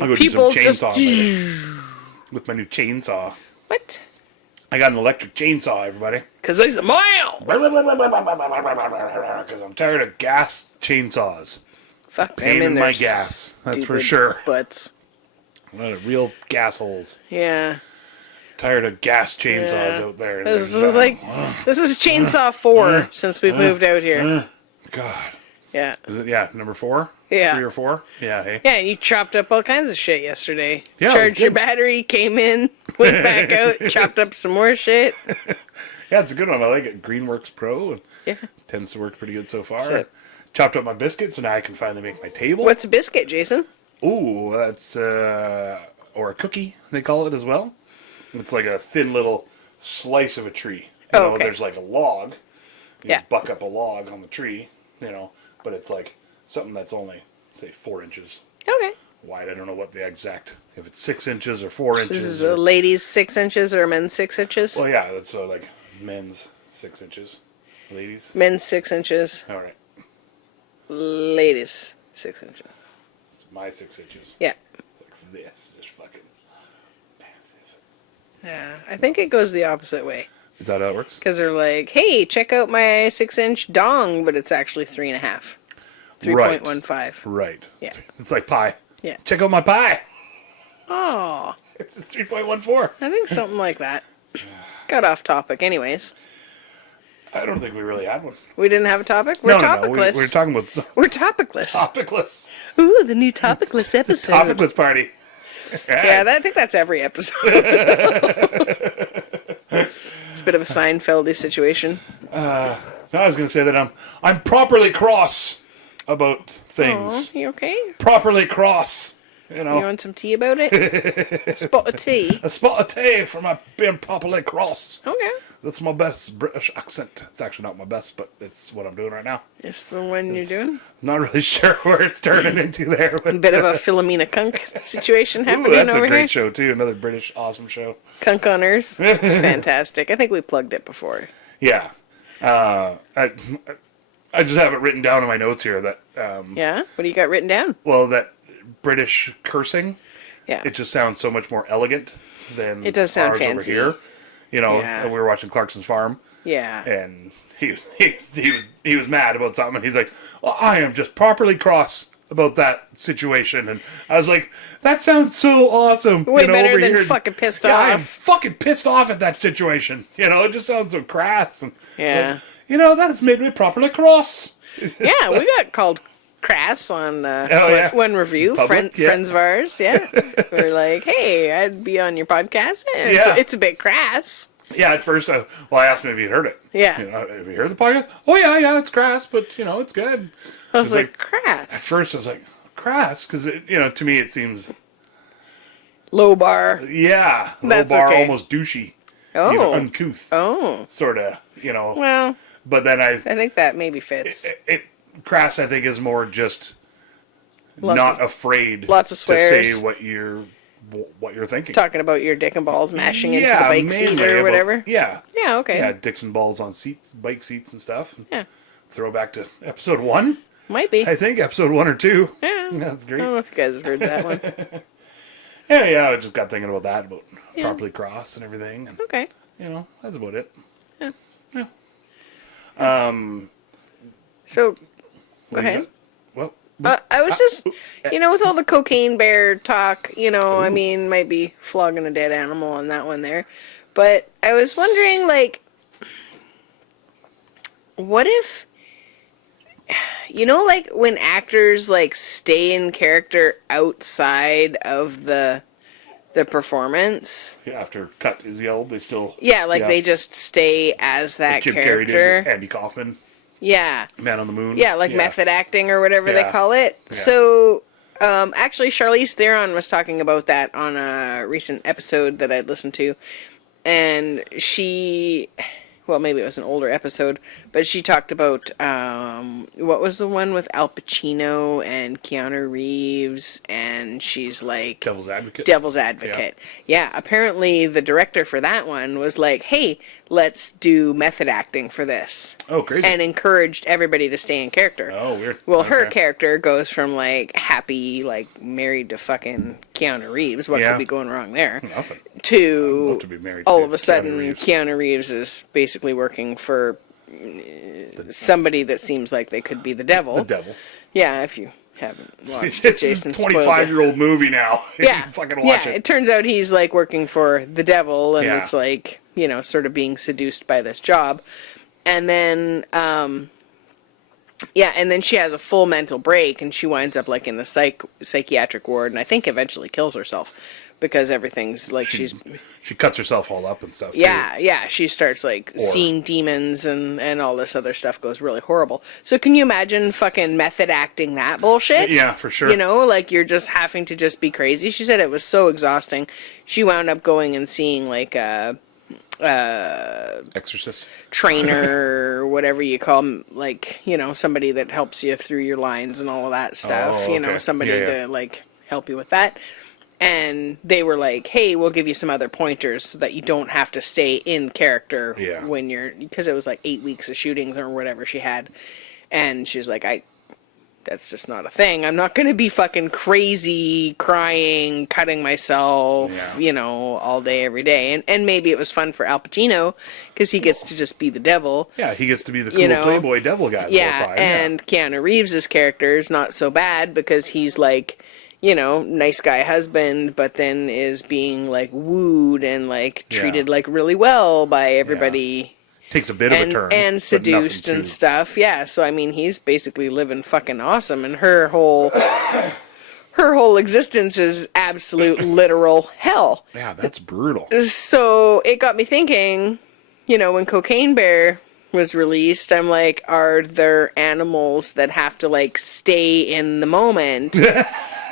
I'll go People's do some just- chainsaw later. With my new chainsaw. What? I got an electric chainsaw, everybody. Because there's a mile. Because I'm tired of gas chainsaws. Fuck them Pain in in their my gas. That's for stupid sure. Butts. A lot of real gas holes. Yeah. Tired of gas chainsaws Yeah. out there. This is Chainsaw 4 since we moved out here. God. Yeah. Is it, yeah, number 4? Yeah. 3 or 4? Yeah, hey. Yeah, and you chopped up all kinds of shit yesterday. Yeah, it was Charged your good. battery, came in, went back out, chopped up some more shit. Yeah, it's a good one. I like it. Greenworks Pro. And Yeah. tends to work pretty good so far. Sick. Chopped up my biscuit, so now I can finally make my table. What's a biscuit, Jason? Ooh, that's, or a cookie, they call it as well. It's like a thin little slice of a tree. You know, okay. there's like a log. You Yeah. buck up a log on the tree, but it's like something that's only, say, 4 inches Okay. wide. I don't know what the exact, if it's 6 inches or 4 inches. This is a ladies' 6 inches or a men's 6 inches? Well, yeah, that's like men's 6 inches. Ladies? Men's 6 inches, All right. ladies' 6 inches. It's my 6 inches. Yeah. It's like this. Just fucking massive. Yeah. I think it goes the opposite way. Is that how it works? Because they're like, hey, check out my 6-inch dong, but it's actually 3.5. 3.15. Right. Yeah. It's like pie. Yeah. Check out my pie. Oh, It's 3.14. I think something like that. Got off topic. Anyways, I don't think we really had one. we didn't have a topic. We're No. topicless. We're talking about We're topicless. topicless. Ooh, the new topicless episode. Topicless party. Yeah, I think that's every episode. It's a bit of a Seinfeldy situation. No, I was going to say that I'm properly cross about things. Oh, you okay? Properly cross. You You know, want some tea about it? Spot of tea. a spot of tea for my being properly cross. Okay. That's my best British accent. It's actually not my best, but it's what I'm doing right now. It's the one you're doing. Not really sure where it's turning into there. But, Bit of a Philomena Kunk situation happening ooh, that's over a great here. show too. Another British awesome show. Kunk on Earth. It's fantastic. I think we plugged it before. Yeah. I just have it written down in my notes here that Yeah? What do you got written down? well, that British cursing, Yeah. it just sounds so much more elegant than It does sound ours fancy. over here. You know, Yeah. we were watching Clarkson's Farm, Yeah. and he was mad about something. And he's like, well, I am just properly cross about that situation. And I was like, that sounds so awesome. Way you know, better over than here. fucking pissed Yeah, I'm off. fucking pissed off at that situation. You know, it just sounds so crass. And, Yeah. you know, that has made me properly cross. Yeah, we got called crass on yeah. one review. Public, yeah. Friends of ours, yeah. We're like, hey, I'd be on your podcast. And Yeah. it's a bit crass. Yeah, at first, I asked him if he'd heard it. Yeah. You know, have you heard the podcast? Oh, yeah, it's crass, but, you know, it's good. I was It's like, At crass. first, I was like, crass? Because, you know, to me, it seems, Low bar. yeah, low That's bar, okay. almost douchey. Oh. Even uncouth, Oh. sort of, you know. Well, But then I think that maybe fits. crass, I think, is more just Lots not of- afraid lots of to swears. say what you're thinking. Talking about your dick and balls mashing into the Yeah, bike seat mainly or about- whatever. Yeah. Yeah, okay. Yeah, dicks and balls on seats, bike seats and stuff. Yeah. Throwback to episode 1. Might be. I think episode 1 or 2. Yeah. That's I great. don't know if you guys have heard that one. Yeah, I just got thinking about that, about Yeah. properly cross and everything. And, Okay. you know, that's about it. Yeah. Yeah. So, go What do you ahead. got? Well, I was just, with all the cocaine bear talk, I mean, might be flogging a dead animal on that one there. But I was wondering, like, what if, like when actors, like, stay in character outside of the performance? after cut is yelled, they still... Yeah, like they just stay as that Jim Carrey character. did, Andy Kaufman, Yeah. Man on the Moon. Yeah, like method acting or whatever they Yeah. call it. Yeah. So, actually, Charlize Theron was talking about that on a recent episode that I'd listened to. And she, well, maybe it was an older episode, but she talked about, what was the one with Al Pacino and Keanu Reeves? And she's like... Devil's Advocate. Devil's Advocate. Yeah, apparently the director for that one was like, hey, let's do method acting for this. Oh, crazy. And encouraged everybody to stay in character. Oh, weird. Well, her Okay. character goes from, like, happy, like, married to fucking Keanu Reeves. What Yeah. could be going wrong there? Nothing. To, I'd love to be married all to of a sudden, Keanu Reeves. Keanu Reeves is basically working for somebody that seems like they could be the devil. The devil. Yeah, if you haven't watched It's Jason a spoiled it. 25-year-old movie now. Yeah. Fucking watch yeah, it. it turns out he's like working for the devil, and Yeah. it's like, sort of being seduced by this job. And then, and then she has a full mental break, and she winds up like in the psychiatric ward, and I think eventually kills herself because everything's like She cuts herself all up and stuff, too. yeah, she starts like seeing demons and all this other stuff goes really horrible. So can you imagine fucking method acting that bullshit? Yeah, for sure. Like you're just having to just be crazy. She said it was so exhausting. She wound up going and seeing like a Exorcist. trainer, whatever you call them, like, somebody that helps you through your lines and all of that stuff. Oh, okay. Somebody Yeah, yeah. to like help you with that. And they were like, hey, we'll give you some other pointers so that you don't have to stay in character Yeah. when you're, because it was like 8 weeks of shootings or whatever she had. And she's like, that's just not a thing. I'm not going to be fucking crazy, crying, cutting myself, all day, every day. And maybe it was fun for Al Pacino because he gets to just be the devil. Yeah, he gets to be the cool playboy devil guy the whole time. And Keanu Reeves' character is not so bad because he's like, nice guy husband, but then is being like wooed and like treated like really well by everybody. Takes a bit of a turn. And seduced and stuff. Yeah, so I mean, he's basically living fucking awesome, and her whole existence is absolute literal hell. Yeah, that's brutal. So it got me thinking, when Cocaine Bear was released, I'm like, are there animals that have to like stay in the moment?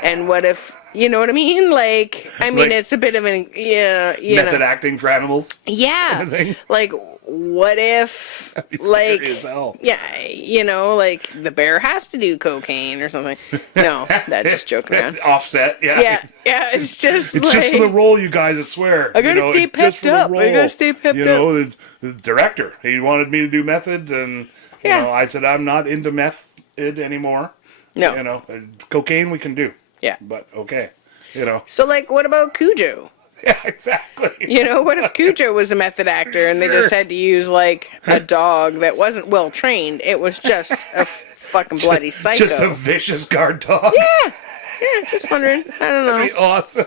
And what if, you know what I mean? Like, I mean, it's a bit of an, method acting for animals. Yeah. Like, what if, like, as hell. yeah, like the bear has to do cocaine or something. No, that's just joking around. Offset, yeah. Yeah, it's just it's just for the role, you guys, I swear. I gotta stay pepped up. I gotta stay pepped up. The director, he wanted me to do method, and, I said, I'm not into method anymore. No. Cocaine we can do. Yeah. But, okay, So, like, what about Cujo? Yeah, exactly. What if Cujo was a method actor and they just had to use, like, a dog that wasn't well trained? It was just a fucking bloody psycho. Just a vicious guard dog. Yeah, just wondering. I don't know. That'd be awesome.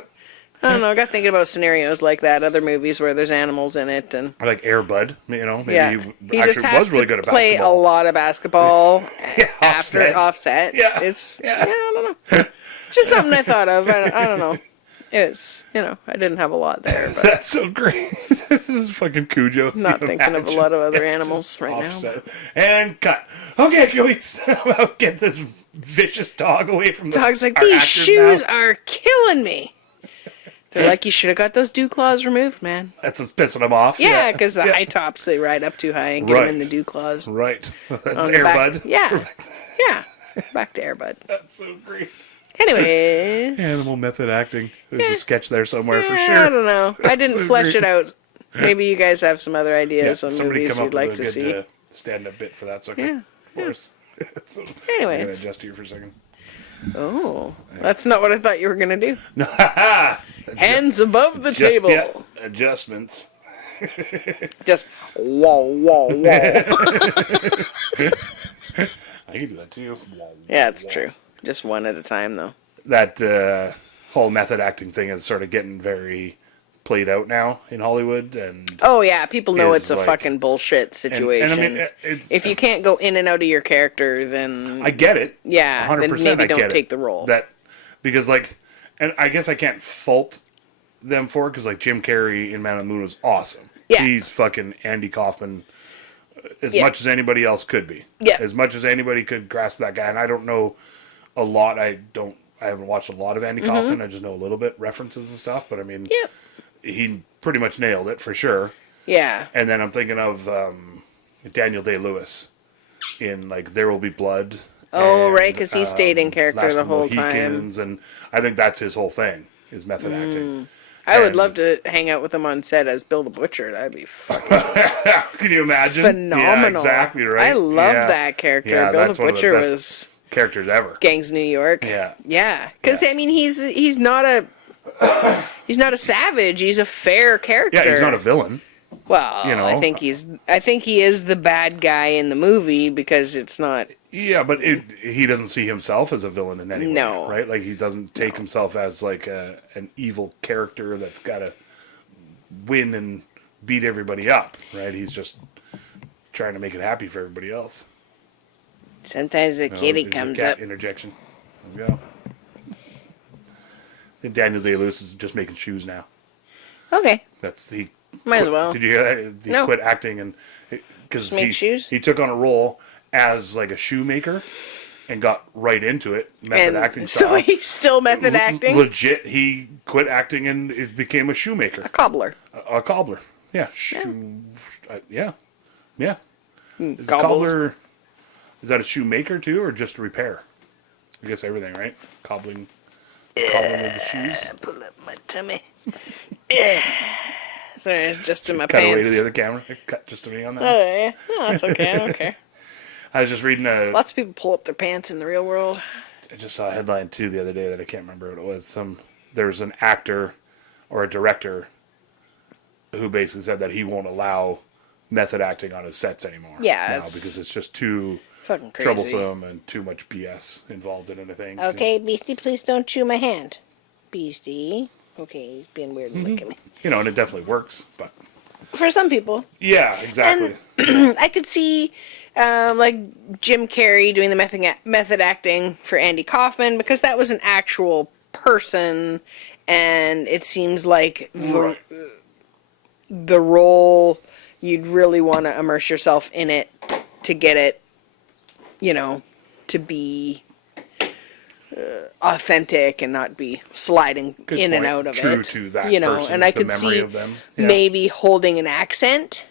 I don't know. I got thinking about scenarios like that, other movies where there's animals in it, and like Air Bud, maybe he actually just has was really to good at play basketball. a lot of basketball after Offset. Offset. Yeah, I don't know. Just something I thought of. I don't know. It's I didn't have a lot there. But that's so great. This is fucking Cujo. Not thinking of a lot of other animals right Offset. Now. And cut. Okay, can we somehow get this vicious dog away from the dog's like, these shoes are killing me. They're like, you should have got those dew claws removed, man. That's what's pissing them off. Yeah, because the high tops, they ride up too high and get them in the dew claws. Right. That's Air Bud. Yeah. Yeah. Back to Air Bud. That's so great. Anyways. Animal method acting. There's a sketch there somewhere for sure. I don't know. I didn't flesh it out. Maybe you guys have some other ideas on movies you'd like to see. Stand-up bit for that, so of course. So, anyways. I'm going to adjust here for a second. Oh, that's not what I thought you were going to do. No, hands above the table. Yeah, adjustments. Just whoa, whoa, whoa. I can do that too. Yeah, it's true. Just one at a time, though. That whole method acting thing is sort of getting very played out now in Hollywood, and people know it's a fucking bullshit situation. And I mean, if you can't go in and out of your character, then I get it. 100%, then maybe don't take the role. Because and I guess I can't fault them for it because Jim Carrey in Man on the Moon was awesome. Yeah, he's fucking Andy Kaufman as much as anybody else could be. Yeah, as much as anybody could grasp that guy. And I don't know a lot. I haven't watched a lot of Andy Kaufman. I just know a little bit, references and stuff. But I mean, he pretty much nailed it for sure. Yeah. And then I'm thinking of Daniel Day-Lewis in There Will Be Blood. Oh, right, because he stayed in character the whole time. And I think that's his whole thing, is method acting. I would love to hang out with him on set as Bill the Butcher. That'd be fucking Can you imagine? Phenomenal. Yeah, exactly right. I love that character. Yeah, Bill the Butcher was characters ever. Gangs of New York. Yeah. Because I mean, he's not a savage. He's a fair character. Yeah, he's not a villain. Well, I think he is the bad guy in the movie because it's not. Yeah, but he doesn't see himself as a villain in any way, right? He doesn't take himself as an evil character that's got to win and beat everybody up, right? He's just trying to make it happy for everybody else. Sometimes the kitty comes up. Interjection. There we go. I think Daniel Day-Lewis is just making shoes now. Okay. Might as well. Did you hear that? He quit acting and because he took on a role as a shoemaker and got right into it, acting style. So he's still method acting? Legit, he quit acting and it became a shoemaker. A cobbler. A cobbler. Yeah. Yeah. Is a Gobbles. cobbler, is that a shoemaker too or just repair? I guess everything, right? Cobbling of the shoes. Pull up my tummy. Yeah. Sorry, it's just in my Cut pants. away to the other camera. Cut just to me on that. Oh, yeah. No, that's okay. I don't care. I was just reading Lots of people pull up their pants in the real world. I just saw a headline too the other day that I can't remember what it was. There's an actor or a director who basically said that he won't allow method acting on his sets anymore. Yeah, now because it's just too fucking crazy. troublesome and too much BS involved in it, I think. Okay, Beastie, please don't chew my hand. Beastie. Okay, he's being weird and look at me. You know, and it definitely works, but For some people. yeah, exactly. And I could see like Jim Carrey doing the method acting for Andy Kaufman because that was an actual person, and it seems like the role you'd really want to immerse yourself in it to get it, you know, to be authentic and not be sliding Good in and point. out of True it. to that you know, person, and I the could memory see of them. Yeah. maybe holding an accent,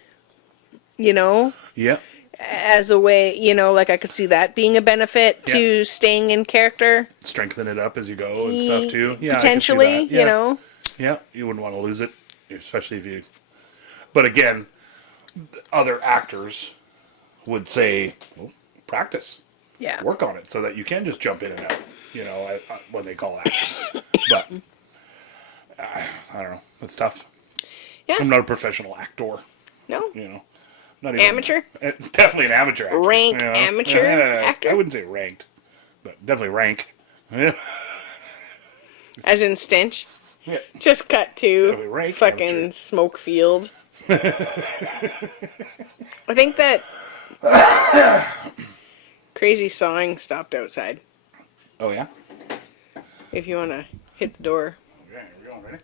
you know, Yeah. as a way, you know, like I could see that being a benefit to staying in character. Strengthen it up as you go and stuff too. Yeah, Potentially, I can see that. Yeah. you know. Yeah, you wouldn't want to lose it, especially if you. But again, other actors would say, well, practice. Yeah. Work on it so that you can just jump in and out, you know, when they call action. But, I don't know. It's tough. Yeah. I'm not a professional actor, No. you know. Not even, Amateur? Definitely an amateur actor. Rank you know? amateur actor? I wouldn't say ranked, but definitely rank. Yeah. As in stench. Yeah. Just cut to Definitely rank fucking amateur. smoke field. I think that crazy sawing stopped outside. Oh, yeah? If you want to hit the door. Okay, here we go. Ready?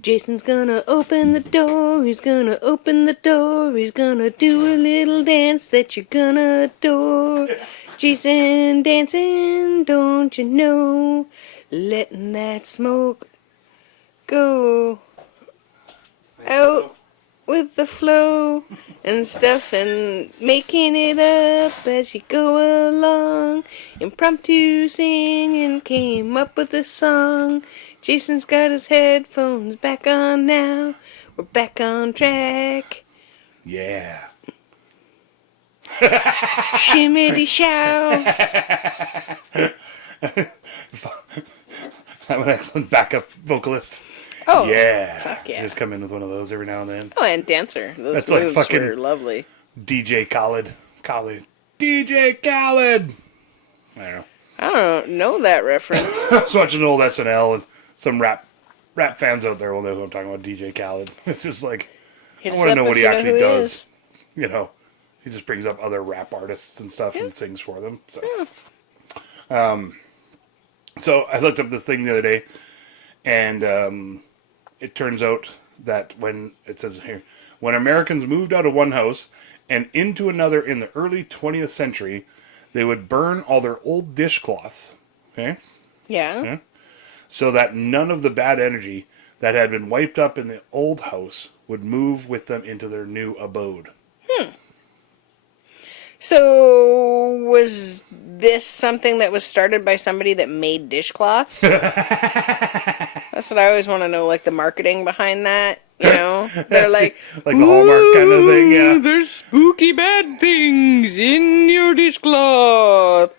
Jason's gonna open the door, he's gonna open the door, he's gonna do a little dance that you're gonna adore. Jason dancing, don't you know, letting that smoke go out with the flow and stuff and making it up as you go along. Impromptu singing came up with a song. Jason's got his headphones back on now. We're back on track. Yeah. Shimmity shout. I'm an excellent backup vocalist. Oh, Yeah. fuck yeah. Just come in with one of those every now and then. Oh, and dancer. Those That's like moves fucking- were lovely. DJ Khaled. DJ Khaled. I don't know. I don't know that reference. I was watching old SNL and some rap fans out there will know who I'm talking about. DJ Khaled. It's just like, Hit I us want to up know if what he you know actually who does. is. You know, he just brings up other rap artists and stuff and sings for them. So, so I looked up this thing the other day, and it turns out that when it says here, when Americans moved out of one house and into another in the early 20th century, they would burn all their old dishcloths. Okay. Yeah. Yeah. So that none of the bad energy that had been wiped up in the old house would move with them into their new abode. So, was this something that was started by somebody that made dishcloths? That's what I always want to know, like the marketing behind that. You know, they're like, Like the Hallmark kind of thing, yeah. There's spooky bad things in your dishcloth.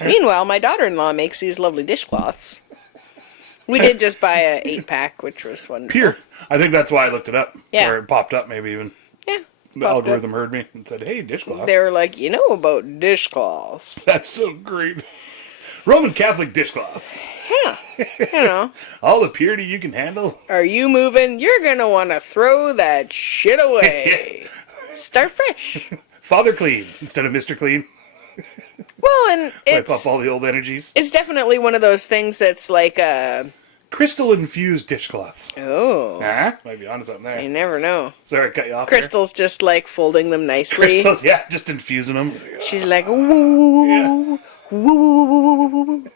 Meanwhile, my daughter-in-law makes these lovely dishcloths. We did just buy a 8-pack, which was wonderful. Here, I think that's why I looked it up. Yeah. Or it popped up, maybe even. Yeah. The popped up. algorithm heard me and said, hey, dishcloth. They were like, you know about dishcloths. That's so great. Roman Catholic dishcloths. Yeah. You know. All the purity you can handle. Are you moving? You're going to want to throw that shit away. Start fresh. Father Clean instead of Mr. Clean. Well, and Wipe up all the old energies. it's definitely one of those things that's like, Crystal infused dishcloths. oh, Might be onto something there. you never know. Sorry, I cut you off Crystal's just like folding them there. nicely. Crystals, yeah, just infusing them. She's like, woo, woo, woo, woo, woo.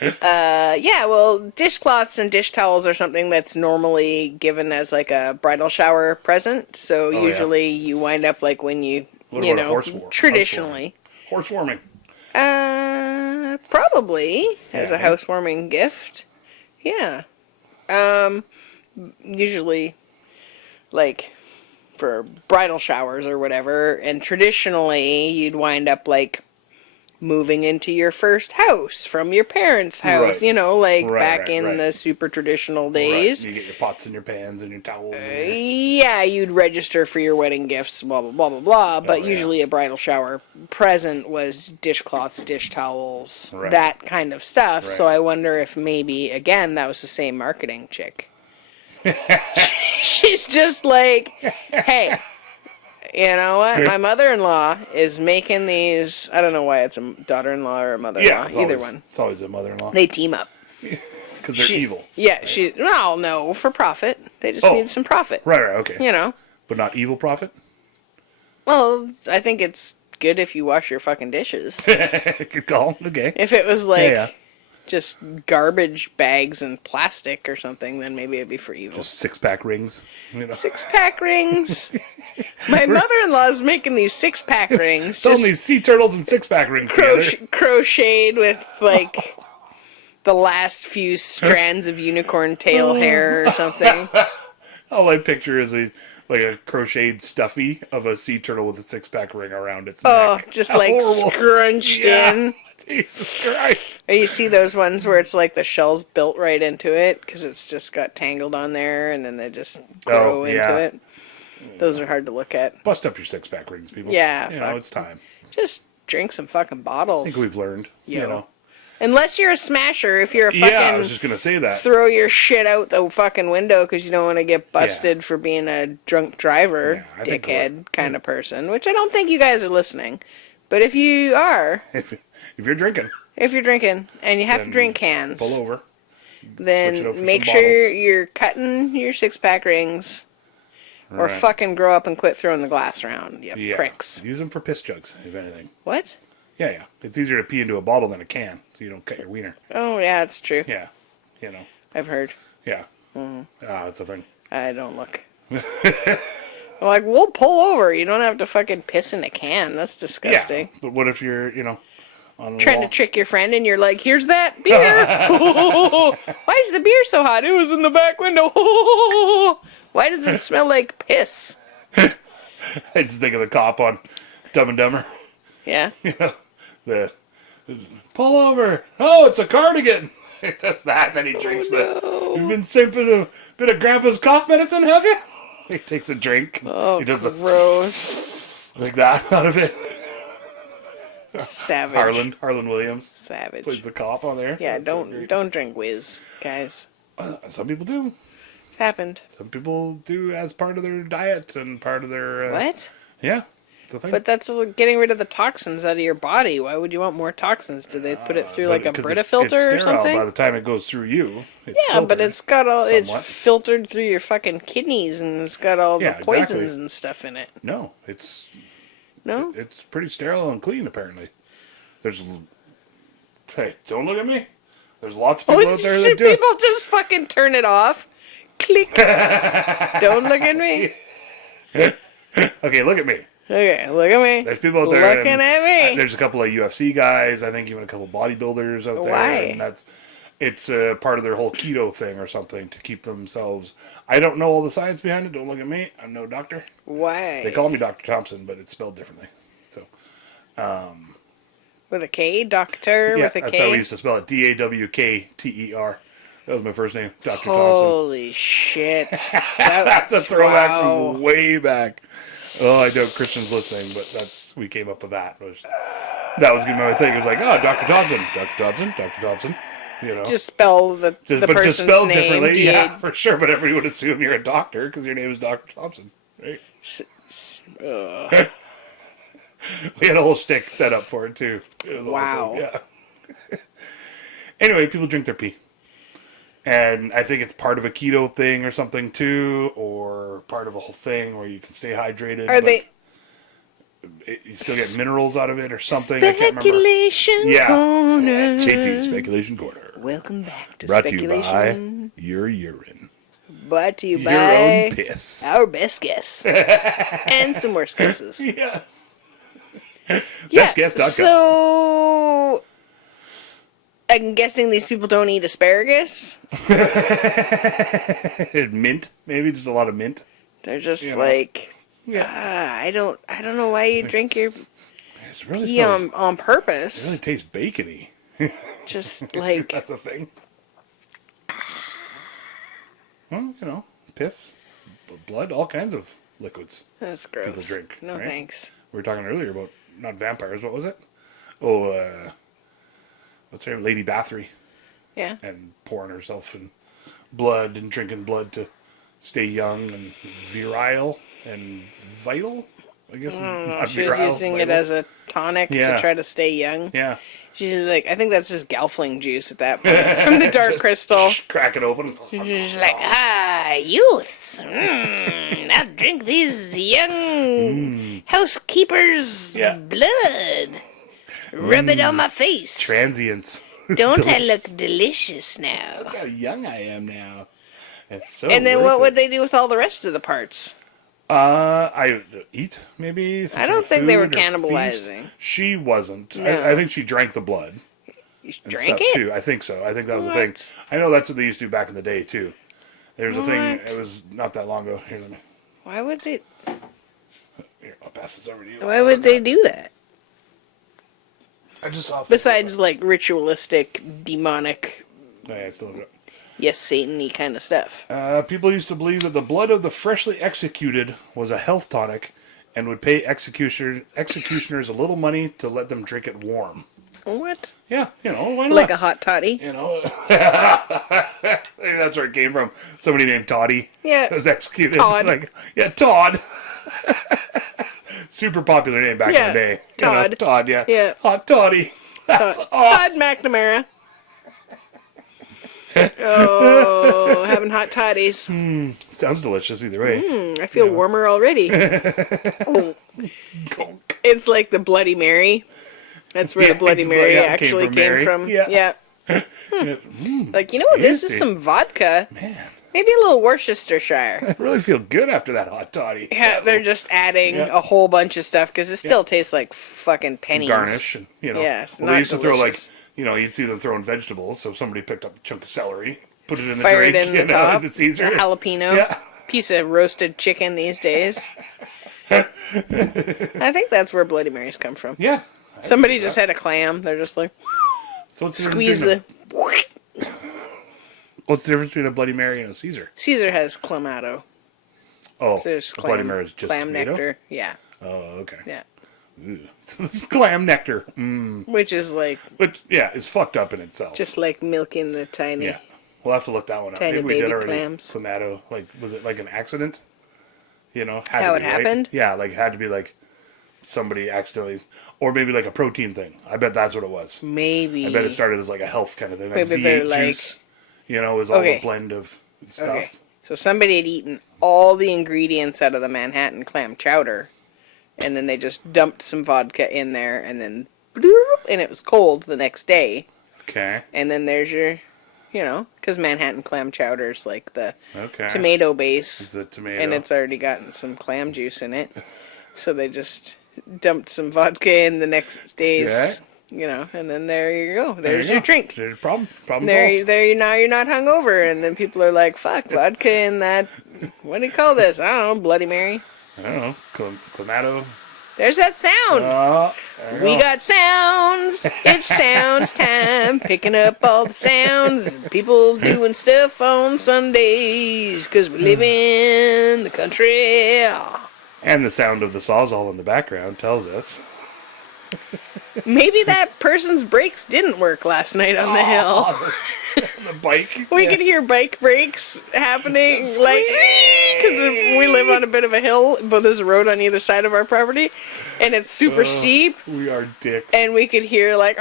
Yeah, well, dishcloths and dish towels are something that's normally given as like a bridal shower present. So yeah. usually you wind up like when you, What you about a know, horse war- traditionally. Horse warming. Probably as a Yeah. housewarming gift. Yeah. Usually, like for bridal showers or whatever, and traditionally you'd wind up like moving into your first house from your parents' house, Right. you know, like Right, back right, in right. the super traditional days. Right. You get your pots and your pans and your towels. And your... Yeah, you'd register for your wedding gifts, blah, blah, blah, blah, blah. But yeah. usually a bridal shower present was dishcloths, dish towels, Right. that kind of stuff. So Right. I wonder if maybe, again, that was the same marketing chick. She's just like, hey, you know what? My mother-in-law is making these. I don't know why it's a daughter-in-law or a mother-in-law. Yeah, Either always, one. It's always a mother-in-law. They team up. Because they're evil. Yeah, she. Well, no, for profit. They just need some profit. Right, okay. You know. But not evil profit? Well, I think it's good if you wash your fucking dishes. Good call. Okay. If it was like Yeah. just garbage bags and plastic or something, then maybe it'd be for evil. Just 6-pack rings. You know. 6-pack rings. My mother-in-law's making these 6-pack rings. Selling these sea turtles and 6-pack rings together. Crocheted with like the last few strands of unicorn tail hair or something. All I picture is a crocheted stuffy of a sea turtle with a 6-pack ring around its Oh, neck. just How like horrible. scrunched Yeah. in. Jesus Christ. Or you see those ones where it's like the shell's built right into it because it's just got tangled on there and then they just grow into yeah. it. Those are hard to look at. Bust up your 6-pack rings, people. Yeah, You fuck. know, it's time. Just drink some fucking I bottles. think we've learned. Yo. You know. Unless you're a smasher, if you're a fucking Yeah, I was just going to say that. throw your shit out the fucking window because you don't want to get busted for being a drunk driver, Yeah, I think dickhead kind of person, which I don't think you guys are listening. But if you are, If you're drinking, if you're drinking and you have to Then drink cans, pull over. Switch it then out for make some sure bottles. you're cutting your 6-pack rings or Right. fucking grow up and quit throwing the glass around, you Yeah. pricks. Use them for piss jugs, if anything. What? Yeah, yeah. It's easier to pee into a bottle than a can, so you don't cut your wiener. Oh, yeah, it's true. Yeah. You know. I've heard. Yeah. It's a thing. I don't look. I'm like, we'll pull over. You don't have to fucking piss in a can. That's disgusting. Yeah. But what if you're, on the Trying to trick your friend and you're like, here's that beer. Why is the beer so hot? It was in the back window. Why does it smell like piss? I just think of the cop on Dumb and Dumber. Yeah. The pull over. Oh, it's a cardigan. He does that, then he drinks no. You've been sipping a bit of Grandpa's cough medicine, have you? He takes a drink. Oh, he does gross. like that out of it. Savage. Harlan Williams Savage. plays the cop on there. Yeah, That's so great. don't drink whiz, guys. Some people do. It's happened. Some people do as part of their diet and part of their. What? Yeah, it's a thing. But that's getting rid of the toxins out of your body. Why would you want more toxins? Do they put it through like a Because Brita it's filter or sterile something? by the time it goes through you. It's Yeah, but filtered it's got all somewhat. it's filtered through your fucking kidneys and it's got all Yeah, the poisons exactly. and stuff in it. No, it's No? it's pretty sterile and clean apparently. There's hey, don't look at me. There's lots of people out there that do it. People just fucking turn it off. Click. Don't look at me. Okay, look at me. Okay, look at me. There's people out there looking and, at me. There's a couple of UFC guys. I think even a couple of bodybuilders out there. Why? And it's part of their whole keto thing or something to keep themselves. I don't know all the science behind it. Don't look at me. I'm no doctor. Why? They call me Dr. Thompson, but it's spelled differently. So With a K? Doctor yeah, with a K? that's how we used to spell it. Dawkter. That was my first name, Dr. Thompson. Holy shit. That's a throwback wow. from way back. Oh, I doubt Christian's listening, but we came up with that. That was my thing. It was like, oh, Dr. Thompson, Dr. Thompson, Dr. Thompson. You know, Just spell the but person's just spelled name. differently. Yeah, for sure. But everybody would assume you're a doctor because your name is Dr. Thompson, right? Ugh. We had a whole shtick set up for it too. It was Wow. awesome. Yeah. Anyway, people drink their pee. And I think it's part of a keto thing or something too, or part of a whole thing where you can stay hydrated. Are they You still get minerals out of it or something. I can't remember. speculation Yeah. corner? JT Speculation Corner. Welcome back to Brought to you speculation. by your urine. Brought to you Your by own piss. our best guess and some worse guesses. Yeah. Yeah. Bestguess.com. So I'm guessing these people don't eat asparagus. Mint, maybe just a lot of mint. They're just You know. like Yeah. I don't know why you drink your It really pee smells. on It purpose. really tastes bacony. Just like That's a thing. Well, piss, blood, all kinds of liquids that's gross. people drink. No right? thanks. We were talking earlier about not vampires. What was it? Oh, what's her name? Lady Bathory, Yeah. and pouring herself in blood and drinking blood to stay young and virile and vital. I guess I don't know. not She was virile, using it vital. as a tonic Yeah. to try to stay young. Yeah. She's like, I think that's just Gelfling juice at that point from the Dark Crystal. Crack it open. She's like, youths, I'll drink these young housekeepers' Yeah. blood. Rub it on my face. Transients. Don't I Delicious. look delicious now? Look how young I am now. It's so And then worth what it. would they do with all the rest of the parts? I eat maybe. Some I sort don't of think they were food or feast. cannibalizing. She wasn't. No. I think she drank the blood You and drank stuff it? too. I think so. I think that was the What? thing. I know that's what they used to do back in the day too. There's a thing. What? It was not that long ago. Here, let me. Why would they? Here, I'll pass this over to you. Why would they do that? I just saw. Besides, like ritualistic, demonic, Oh, yeah, I still have it. yes, Satan-y kind of stuff. People used to believe that the blood of the freshly executed was a health tonic, and would pay executioners a little money to let them drink it warm. What? Yeah, why not? Like a hot toddy? Maybe that's where it came from. Somebody named Toddy Yeah. was executed. Todd. Todd. Super popular name back in Yeah, the day. Todd. Todd, yeah. Yeah. Hot Toddy. That's Todd awesome. McNamara. Oh, having hot toddies. Sounds delicious either way. I feel warmer already. It's like the Bloody Mary. That's where Yeah, the Bloody it's- Mary yeah, it actually came Mary. from. Yeah. Like, this is tasty. some vodka. Man, Maybe a little Worcestershire. I really feel good after that hot toddy. Yeah, they're just adding Yeah. a whole bunch of stuff because it still tastes like fucking Some pennies. garnish, and Yeah, well, not they used to throw delicious. you'd see them throwing vegetables. So somebody picked up a chunk of celery, put it in the Fire it drink, in the top. in the Caesar. A jalapeno. Yeah. Piece of roasted chicken these days. I think that's where Bloody Marys come from. Yeah. Somebody just had a clam. They're just like, So what's the squeeze difference the... between what's the difference between a Bloody Mary and a Caesar? Caesar has Clamato. Oh, So there's a Bloody Mary is just clam tomato? nectar. Yeah, Oh, okay. yeah. Ooh. It's clam nectar. Which is like, But yeah, it's fucked up in itself. just like milking the tiny... yeah. We'll have to look that one up. Tiny Maybe we did baby already. clams. Clamato, was it like an accident? Had How to it be, right? happened? Yeah, had to be like somebody accidentally, or maybe like a protein thing. I bet that's what it was. I Maybe. bet it started as like a health kind of thing. Like Maybe V8 they're like- juice, was all Okay. a blend of stuff. Okay. So somebody had eaten all the ingredients out of the Manhattan clam chowder, and then they just dumped some vodka in there, and then bloop, and it was cold the next day. Okay. And then there's your, because Manhattan clam chowder is like the Okay. tomato base, It's a tomato. and it's already gotten some clam juice in it. So they just dumped some vodka in the next day's, and then there you go. There There's you your go. drink. There's problem solved. Now you're not hungover, and then people are like, "Fuck, vodka in that. What do you call this? I don't know, Bloody Mary." I don't know. Clamato. There's that sound. There you We go. got sounds. It's sounds time. Picking up all the sounds. People doing stuff on Sundays because we live in the country. And the sound of the Sawzall in the background tells us. Maybe that person's brakes didn't work last night on the hill. The bike. We could hear bike brakes happening, like, because we live on a bit of a hill, but there's a road on either side of our property, and it's super steep, We are dicks. and we could hear, like,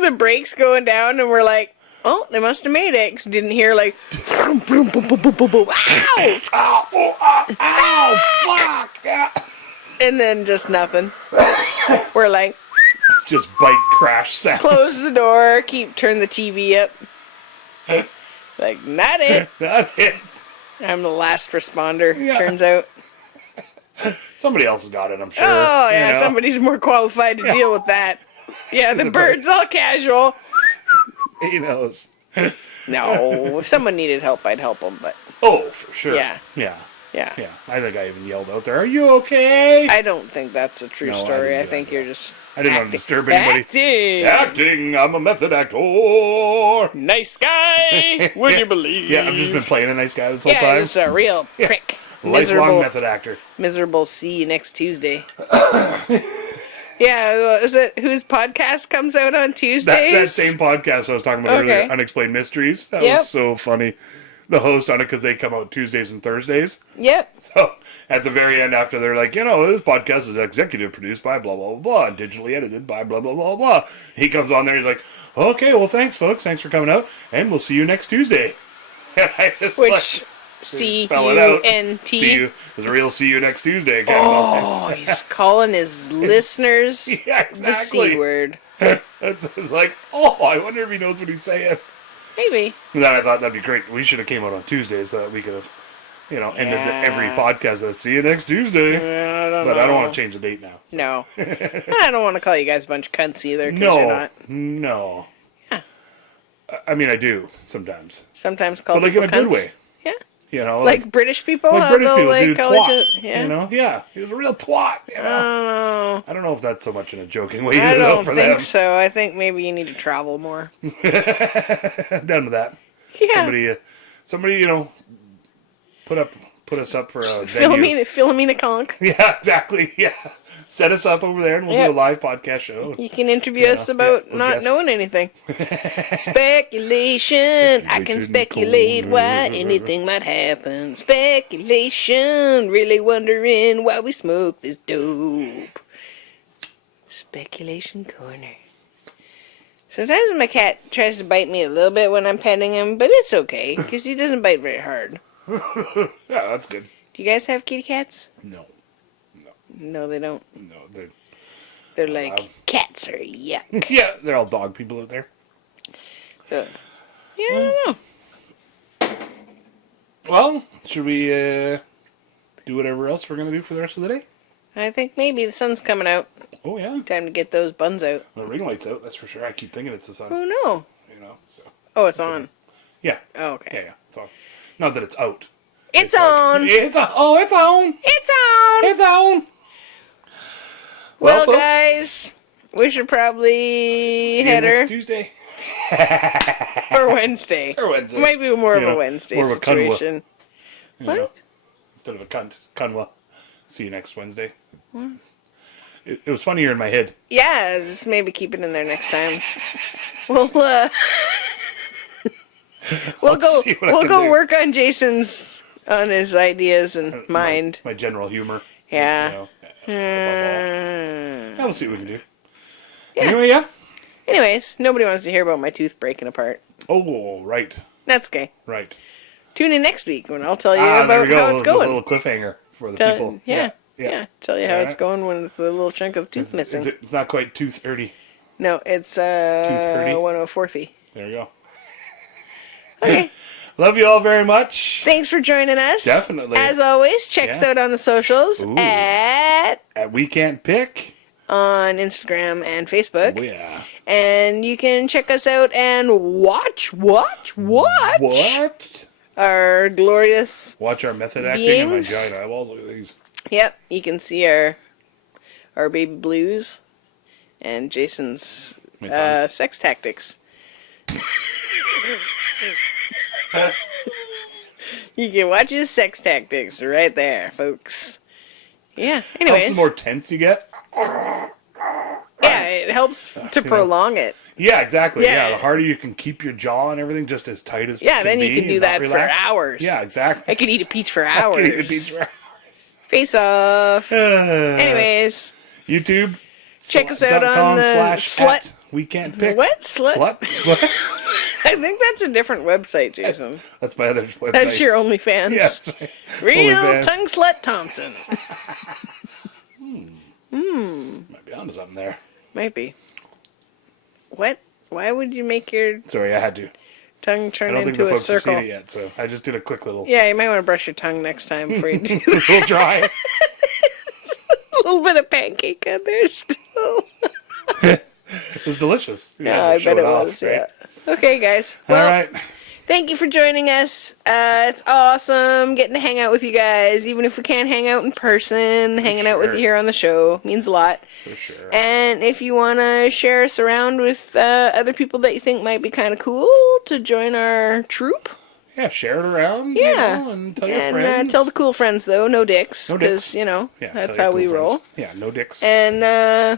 the brakes going down, and we're like, oh, they must have made it, 'cause we didn't hear, like, boom, boom, boom, boom, boom, boom, ow! Ow! Oh, ow! Fuck! Yeah. And then just nothing. We're like, Just bike crash sound. close the door, turn the TV up. Like, not it. Not it. I'm the last responder, Yeah. turns out. Somebody else has got it, I'm sure. Oh, yeah, you know? somebody's more qualified to deal with that. Yeah, the bird's all casual. He knows. No, if someone needed help, I'd help them, but Oh, for sure. Yeah. Yeah. Yeah. Yeah, I think I even yelled out there, "Are you okay?" I don't think that's a true No, I story. didn't I do think that, you're no. just. I didn't want to disturb anybody. Acting. Acting. I'm a method actor. Nice guy. Would you believe? Yeah, I've just been playing a nice guy this whole Yeah, time. he's a real prick. Lifelong method actor. Miserable. See you next Tuesday. Yeah, is it whose podcast comes out on Tuesdays? That same podcast I was talking about earlier, Unexplained Mysteries. That was so funny. The host on it, because they come out Tuesdays and Thursdays. Yep. So at the very end, after they're like, this podcast is executive produced by blah, blah, blah, blah, and digitally edited by blah, blah, blah, blah. He comes on there, he's like, okay, well, thanks, folks. Thanks for coming out, and we'll see you next Tuesday. And I just Which, C-U-N-T. See you. There's a real see you next Tuesday. Oh, he's calling his listeners yeah, exactly. the C word. It's like, I wonder if he knows what he's saying. Maybe. And then I thought that'd be great. We should have came out on Tuesday so that we could have, ended every podcast with see you next Tuesday. I don't want to change the date now. So. No. I don't want to call you guys a bunch of cunts either. No. Yeah. I mean, I do sometimes. Sometimes call but like in a people good cunts. way. Yeah. Like British people? Like how British they'll, people like, do call twat. each other- Yeah. He was a real twat. I I don't know if that's so much in a joking way don't though for think them. so. I think maybe you need to travel more. Down to that. Yeah. Somebody, put us up for a venue. Philomena Conk. Yeah, exactly. Yeah. Set us up over there and we'll do a live podcast show. You can interview us about not knowing anything. Speculation. I can speculate why anything might happen. Speculation. Really wondering why we smoke this dope. Speculation corner. Sometimes my cat tries to bite me a little bit when I'm petting him, but it's okay, because he doesn't bite very hard. Yeah, that's good. Do you guys have kitty cats? No. No, they don't. No, They're like, cats are yuck. yeah, they're all dog people out there. Yeah, I don't know. Well, should we do whatever else we're going to do for the rest of the day? I think maybe the sun's coming out. Oh, yeah. Time to get those buns out. The ring light's out, that's for sure. I keep thinking it's the sun. Oh, no. So. Oh, it's on. Yeah. Oh, okay. Yeah, it's on. Not that it's out. It's on. It's on. Oh, it's on. It's on. It's on. Well, folks, guys, we should probably see you head her. next Tuesday. Or Wednesday. Or Wednesday. Maybe more of a Wednesday more of a situation. What? Instead of a cunt. Cunwa. See you next Wednesday. It was funnier in my head. Yeah, just maybe keep it in there next time. We'll go work on Jason's on his ideas and mind. My general humor. Yeah. Yeah, we'll see what we can do. Yeah. Anyway, yeah. Anyways, nobody wants to hear about my tooth breaking apart. Oh, right. That's okay. Right. Tune in next week when I'll tell you about how it's going. A little cliffhanger for the people. Yeah. Tell you how it's going when it's a little chunk of tooth missing. It's not quite tooth early. No, it's 104th. There you go. Okay. Love you all very much. Thanks for joining us. Definitely. As always, check us out on the socials at We Can't Pick on Instagram and Facebook. Oh, yeah. And you can check us out and watch What? our glorious Watch our method acting and my beings. giant eyeballs. Look at these. Yep, you can see our baby blues and Jason's sex tactics. You can watch his sex tactics right there, folks. Yeah, anyways. The more tense you get. Yeah, it helps to prolong it. Yeah, exactly. Yeah. Yeah, the harder you can keep your jaw and everything just as tight as Yeah, can then you be can do and not that relax. for hours. Yeah, exactly. I could eat a peach for hours. I could eat a peach for hours. Face off. Anyways. YouTube. Check us out on the slut. We Can't Pick. What? Slut? What? I think that's a different website, Jason. That's my other website. That's your OnlyFans. Yes. Real OnlyFans. Tongue Slut Thompson. Might be onto something there. Might be. What? Why would you make your Sorry, I had to. tongue turn I don't think into the a folks have circle? seen it yet, so I just did a quick little. Yeah, you might want to brush your tongue next time before you do A little dry. a little bit of pancake on there still. It was delicious. Yeah, I bet it was. Right? Yeah. Okay, guys. Well, All right. Thank you for joining us. It's awesome getting to hang out with you guys, even if we can't hang out in person. Hanging out with sure. you here on the show means a lot. For sure. And if you want to share us around with other people that you think might be kind of cool to join our troop, Yeah, share it around. yeah, You know, and tell your friends. tell the cool friends though, no dicks, No because dicks. you know Yeah, that's tell how your we cool roll. friends. Yeah, no dicks. And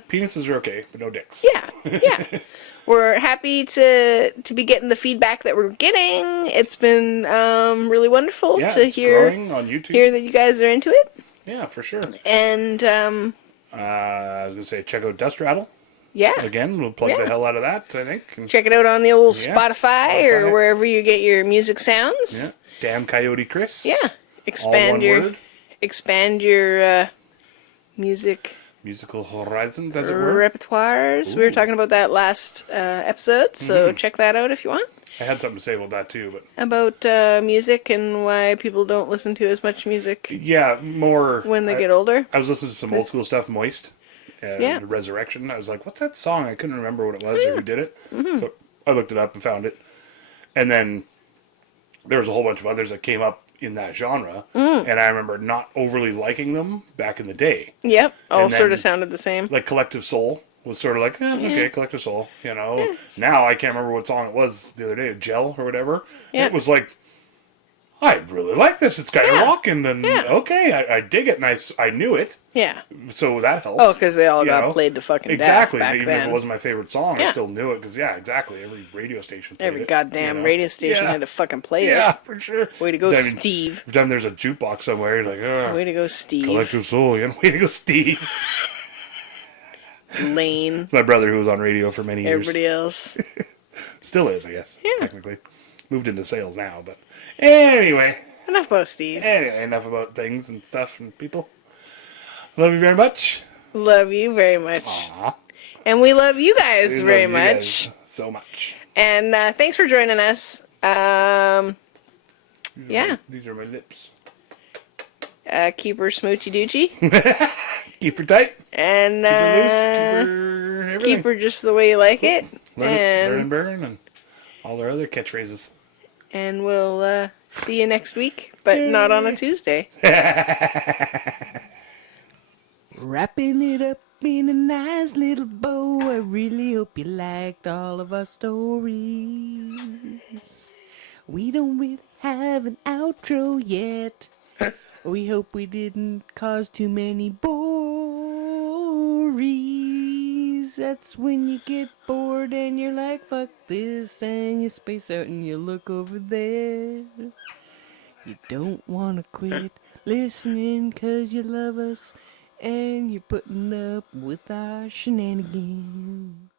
Penises are okay, but no dicks. yeah. We're happy to be getting the feedback that we're getting. It's been really wonderful Yeah, to it's growing on YouTube. hear that you guys are into it. Yeah, for sure. And I was gonna say check out Dust Rattle yeah, again. We'll plug Yeah. the hell out of that. I think. And, check it out on the old Yeah, Spotify or Spotify. wherever you get your music sounds. yeah. Damn Coyote Chris. Yeah. All one word. Expand your music Musical horizons, as it were. repertoires. We were talking about that last episode, so Mm-hmm. check that out if you want. I had something to say about that too, but About music and why people don't listen to as much music yeah, more when they get older. I was listening to some old school stuff, Moist, and Yeah. Resurrection. I was like, "What's that song?" I couldn't remember what it was or who did it. Mm-hmm. So I looked it up and found it, and then there was a whole bunch of others that came up in that genre, and I remember not overly liking them back in the day. Yep, all And sort then- of sounded the same. Like Collective Soul was sort of like, okay, Collective Soul, you know. Now I can't remember what song it was the other day, Gel or whatever. Yeah. It was like, I really like this. It's kind of Yeah. rocking, and Yeah. okay, I dig it, and I knew it, Yeah. so that helped. Oh, because they all you got know? played to fucking Exactly. death back Even then. if it wasn't my favorite song, I Yeah. still knew it because exactly. Every radio station played Every it, goddamn you know? radio station Yeah. had to fucking play Yeah, for sure. it. Way to go, I mean, Steve. Every time there's a jukebox somewhere, you're like, Way to go, Steve. Collective Soul, you know? Way to go, Steve. Lane. It's my brother who was on radio for many years. Everybody else. Still is, I guess. Yeah. Technically. Moved into sales now, but anyway. Enough about Steve. Anyway, enough about things and stuff and people. Love you very much. Love you very much. Aw. And we love you guys We very love you much. guys so much. And thanks for joining us. Yeah. These are my lips. Keep her smoochy doochy. Keep her tight. And Keep her loose. Keep her everything. keep her just the way you like it. Learn and burn and all our other catchphrases. And we'll see you next week, but not on a Tuesday. Wrapping it up in a nice little bow. I really hope you liked all of our stories. We don't really have an outro yet. We hope we didn't cause too many bories. That's when you get bored and you're like, fuck this, and you space out and you look over there. You don't want to quit listening 'cause you love us and you're putting up with our shenanigans.